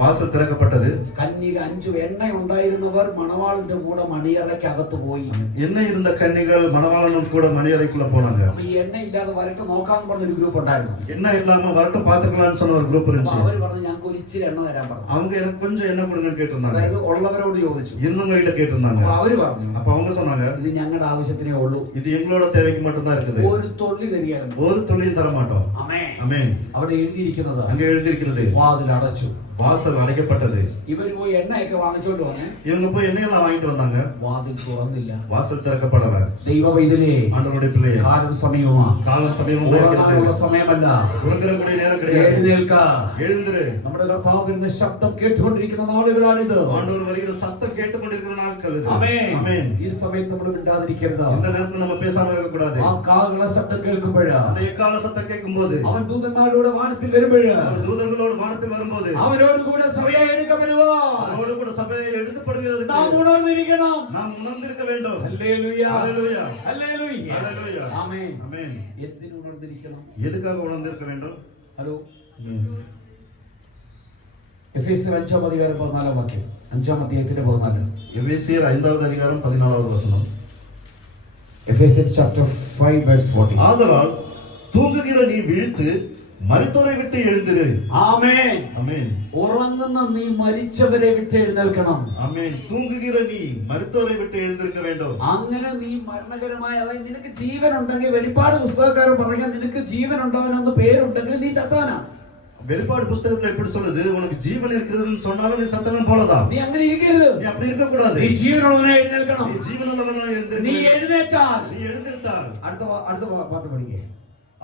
வாசல் திறக்கப்பட்டது. കന്യക 5 എണ്ണ ഉണ്ടായിരുന്നവർ മണവാളന്റെ കൂടെ മണിയറയ്ക്ക് അകത്ത് പോയി. என்ன இருந்த கன்னிகள் மணவாளனும் கூட மணியறைக்குள்ள போனாங்க. അപ്പൊ ഈ എണ്ണ ഇല്ലാതെ വരട്ട് നോക്കാന്ന് പറഞ്ഞൊരു ഗ്രൂപ്പ് ഉണ്ടായിരുന്നു. என்ன இல்லாம வரட்டும் பாத்துக்கலாம்னு சொன்ன ஒரு குரூப் അപ്പൊ இருந்துச்சு. അവര് പറഞ്ഞു, ഞങ്ങൾക്ക് ഒരു ഇച്ചിരി എണ്ണ തരാൻ പറഞ്ഞു. அவங்க எனக்கு கொஞ்சம் என்ன கொடுங்கன்னு கேட்டிருந்தாங்க. അതായത് ഉള്ളവരോട് ചോദിച്ചു. இருந்தவங்க கிட்ட கேட்டிருந்தாங்க. അപ്പൊ അവര് പറഞ്ഞു, அப்ப அவங்க சொன்னாங்க, ഇത് ഞങ്ങളുടെ ആവശ്യത്തിനേ ഉള്ളൂ, இது எங்களோட தேவைக்கு மட்டும் தான் இருக்குது. ഒരു തൊള്ളി തരികയാണ്. ஒரு துளியும் தர மாட்டோம். ആമേൻ. ஆமென். അവിടെ എഴുതിയിരിക്കുന്നത്, அங்க எழுதியிருக்கிறது, വാതിൽ അടച്ചു. வாசல் அடைக்கப்பட்டது. ഇവര് പോയി എണ്ണയൊക്കെ വാങ്ങിച്ചോണ്ട് വന്നേ. இவங்க போய் எண்ணெயெல்லாம் வாங்கிட்டு வந்தாங்க. വാതിൽ തുറന്നില്ല. வாசல் திறக்கப்படல. ദൈവ പൈതലേ, ஆண்டவருடைய பிள்ளையே, കാലം സമീപമാ. காலம் சமீபமா ഉറങ്ങാനുള്ള இருக்கிறது. സമയമല്ല. உறங்கக்கூடிய நேரம் கிடையாது. എഴുന്നേൽക്ക. எழுந்திரு. നമ്മുടെ കർത്താവ് വരുന്ന ശബ്ദം കേട്ടുകൊണ്ടിരിക്കുന്ന നാളുകളാണിത്. ஆண்டவர் வருகிற சத்தம் கேட்டுக்கொண்டிருக்கிற நாட்கள் இது. ആമേൻ. ஆமென். ഈ സമയത്ത് നമ്മൾ മിണ്ടാതിരിക്കരുത്. இந்த நேரத்துல நம்ம பேசாம இருக்க கூடாது. ആ കാഹള ശബ്ദം കേൾക്കുമ്പോഴ്, அந்த எக்கால சத்தம் கேட்கும்போது, അവൻ ദൂതന്മാരുടെ വാനത്തിൽ വരുമ്പോഴ്, அவர் தூதர்களோடு வானத்தில் வரும்போது, അവരോട് കൂടെ സഭയെ എടുക്കപ്പെടുവാൻ அவரோடு கூட சபையை எடுக்கப்படுகிறது. നാം ഉണർന്നിരിക്കണം. நாம் உணர்ந்திருக்க வேண்டும். ഹല്ലേലൂയ. ஹல்லேலூயா. ഹല്ലേലൂയ. ஹல்லேலூயா. ആമേൻ. ஆமென். എന്തിനു ഉണർന്നിരിക്കണം? எதுக்காக உணர்ந்திருக்க வேண்டும்? ഹലോ. ஆமென். എഫേസ്യർ 5-ാം അധ്യായം 14-ാം വാക്യം. 5-ാം അധ്യായത്തിന്റെ 14. எபேசியர் 5வது அதிகாரம் 14வது வசனம். എഫേസ്യർ chapter 5 verse 14. ஆதலால் தூங்குகிற நீ விழித்து மரித்தோரை விட்டு எழுந்திரு. ആമേൻ. ஆமென். ഉറങ്ങുന്ന നീ മരിച്ചവരെ വിട്ട് എഴുന്നേൽക്കണം. ஆமென். தூங்குகிற நீ மரித்தோரை விட்டு எழுந்திருக்க வேண்டும். അങ്ങനെ നീ മരണകരമായ, അതായത് നിനക്ക് ജീവൻ ഉണ്ടെങ്കിൽ, വെളിപ്പാട് പുസ്തകക്കാരൻ പറയാൻ, നിനക്ക് ജീവൻ ഉണ്ടാവാനെന്ന് പേരുണ്ടെങ്കിൽ നീ ചത്താനാ. வெளிப்பாடு புத்தகத்துல எப்படி சொல்லுது? உனக்கு ஜீவன் இருக்கிறதுன்னு சொன்னாலும் நீ சத்தனம் போலதான். നീ അങ്ങനെ ഇരിക്കരുത്. நீ அப்படி இருக்க கூடாது. നീ ജീവനുള്ളവനെ എഴുന്നേൽക്കണം. நீ ஜீவனுள்ளவனாய் எழுந்திரு. നീ എഴുന്നേറ്റാൽ, நீ எழுந்திருத்தால் അടുത്ത പാട്ട് പഠിക്കേ.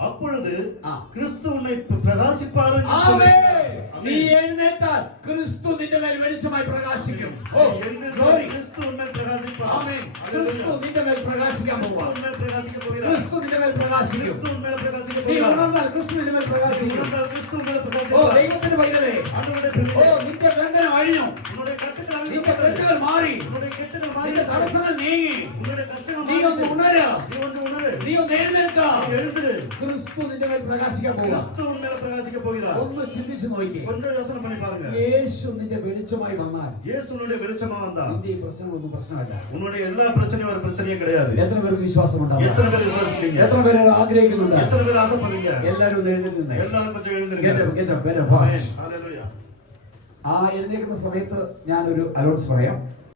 அப்பொழுது ആ. கிறிஸ்து உன்னை பிரகாசிப்பார் என்று ആമേൻ. சொல்லுகிறார். നീ എഴുന്നേറ്റാൽ ക്രിസ്തു നിന്റെ മേൽ വെളിച്ചമായി പ്രകാശിക്കും. ഓ எழுந்திருந்தால் ഗ്ലോറി. கிறிஸ்து உன்னை பிரகாசிப்பார். ആമേൻ. ക്രിസ്തു നിന്റെ മേൽ പ്രകാശിക്കാൻ പോവാ. உன்னை பிரகாசிக்க போகிறார். ക്രിസ്തു നിന്റെ മേൽ പ്രകാശിക്കും. ക്രിസ്തു ഉന്മേൽ നീ പ്രകാശിക്കപ്പെടുക. ഉണർന്നാൽ ക്രിസ്തു നിന്റെ മേൽ പ്രകാശിക്കും. ഉണർന്നാൽ ക്രിസ്തു ഉന്മേൽ ഓ പ്രകാശിക്കുക. ദൈവത്തിന്റെ പൈതലേ, അതുകൊണ്ട് ഓ നിന്റെ ബന്ധനം അഴിഞ്ഞു, ഉன்னுடைய കെട്ടുകൾ നിന്റെ കെട്ടുകൾ മാറി, ഉன்னுடைய കെട്ടുകൾ മാറി. നിന്റെ തടസ്സങ്ങൾ നീങ്ങി, ഉன்னுடைய കഷ്ടങ്ങൾ നീ ഒന്ന് മാറി. ഉണരുക, നീ ഒന്ന് ഉണര്. നീ ഒന്ന് എഴുന്നേൽക്ക. നീ എഴുന്നേല്. ക്രിസ്തു നിന്റെ മേൽ പ്രകാശിക്കാൻ പോവുക. ക്രിസ്തു ഉന്മേൽ പ്രകാശിக்க போகிறார். ഒന്ന് ചിന്തിച്ചു നോക്കി, கொஞ்சம் யோசனை பண்ணி பாருங்க. യേശു നിന്റെ വെളിച്ചമായി വന്നാൽ இயேசுனுடைய வெளிச்சமா வந்தா നിന്റെ ഈ പ്രശ്നങ്ങളൊന്നും പ്രശ്നമല്ല. உன்னுடைய எல்லா பிரச்சனையும் ஒரு பிரச்சனையே கிடையாது. എത്ര പേർക്ക് വിശ്വാസം ഉണ്ടാവും? எத்தனை பேர் விசுவாசிக்கிறீங்க? എത്ര പേര് ആഗ്രഹിക്കുന്നുണ്ട്? எத்தனை பேர் ஆசைப்படுறீங்க? എല്ലാവരും ഒന്ന് എഴുന്നേറ്റ് നിന്നേ. எல்லாரும் கொஞ்சம் Get எழுந்திருங்க. up, get up, get up, fast. ஹalleluya. ആ എഴുന്നേൽക്കുന്ന സമയത്ത് ഞാനൊരു അനൗൺസ് പറയാം.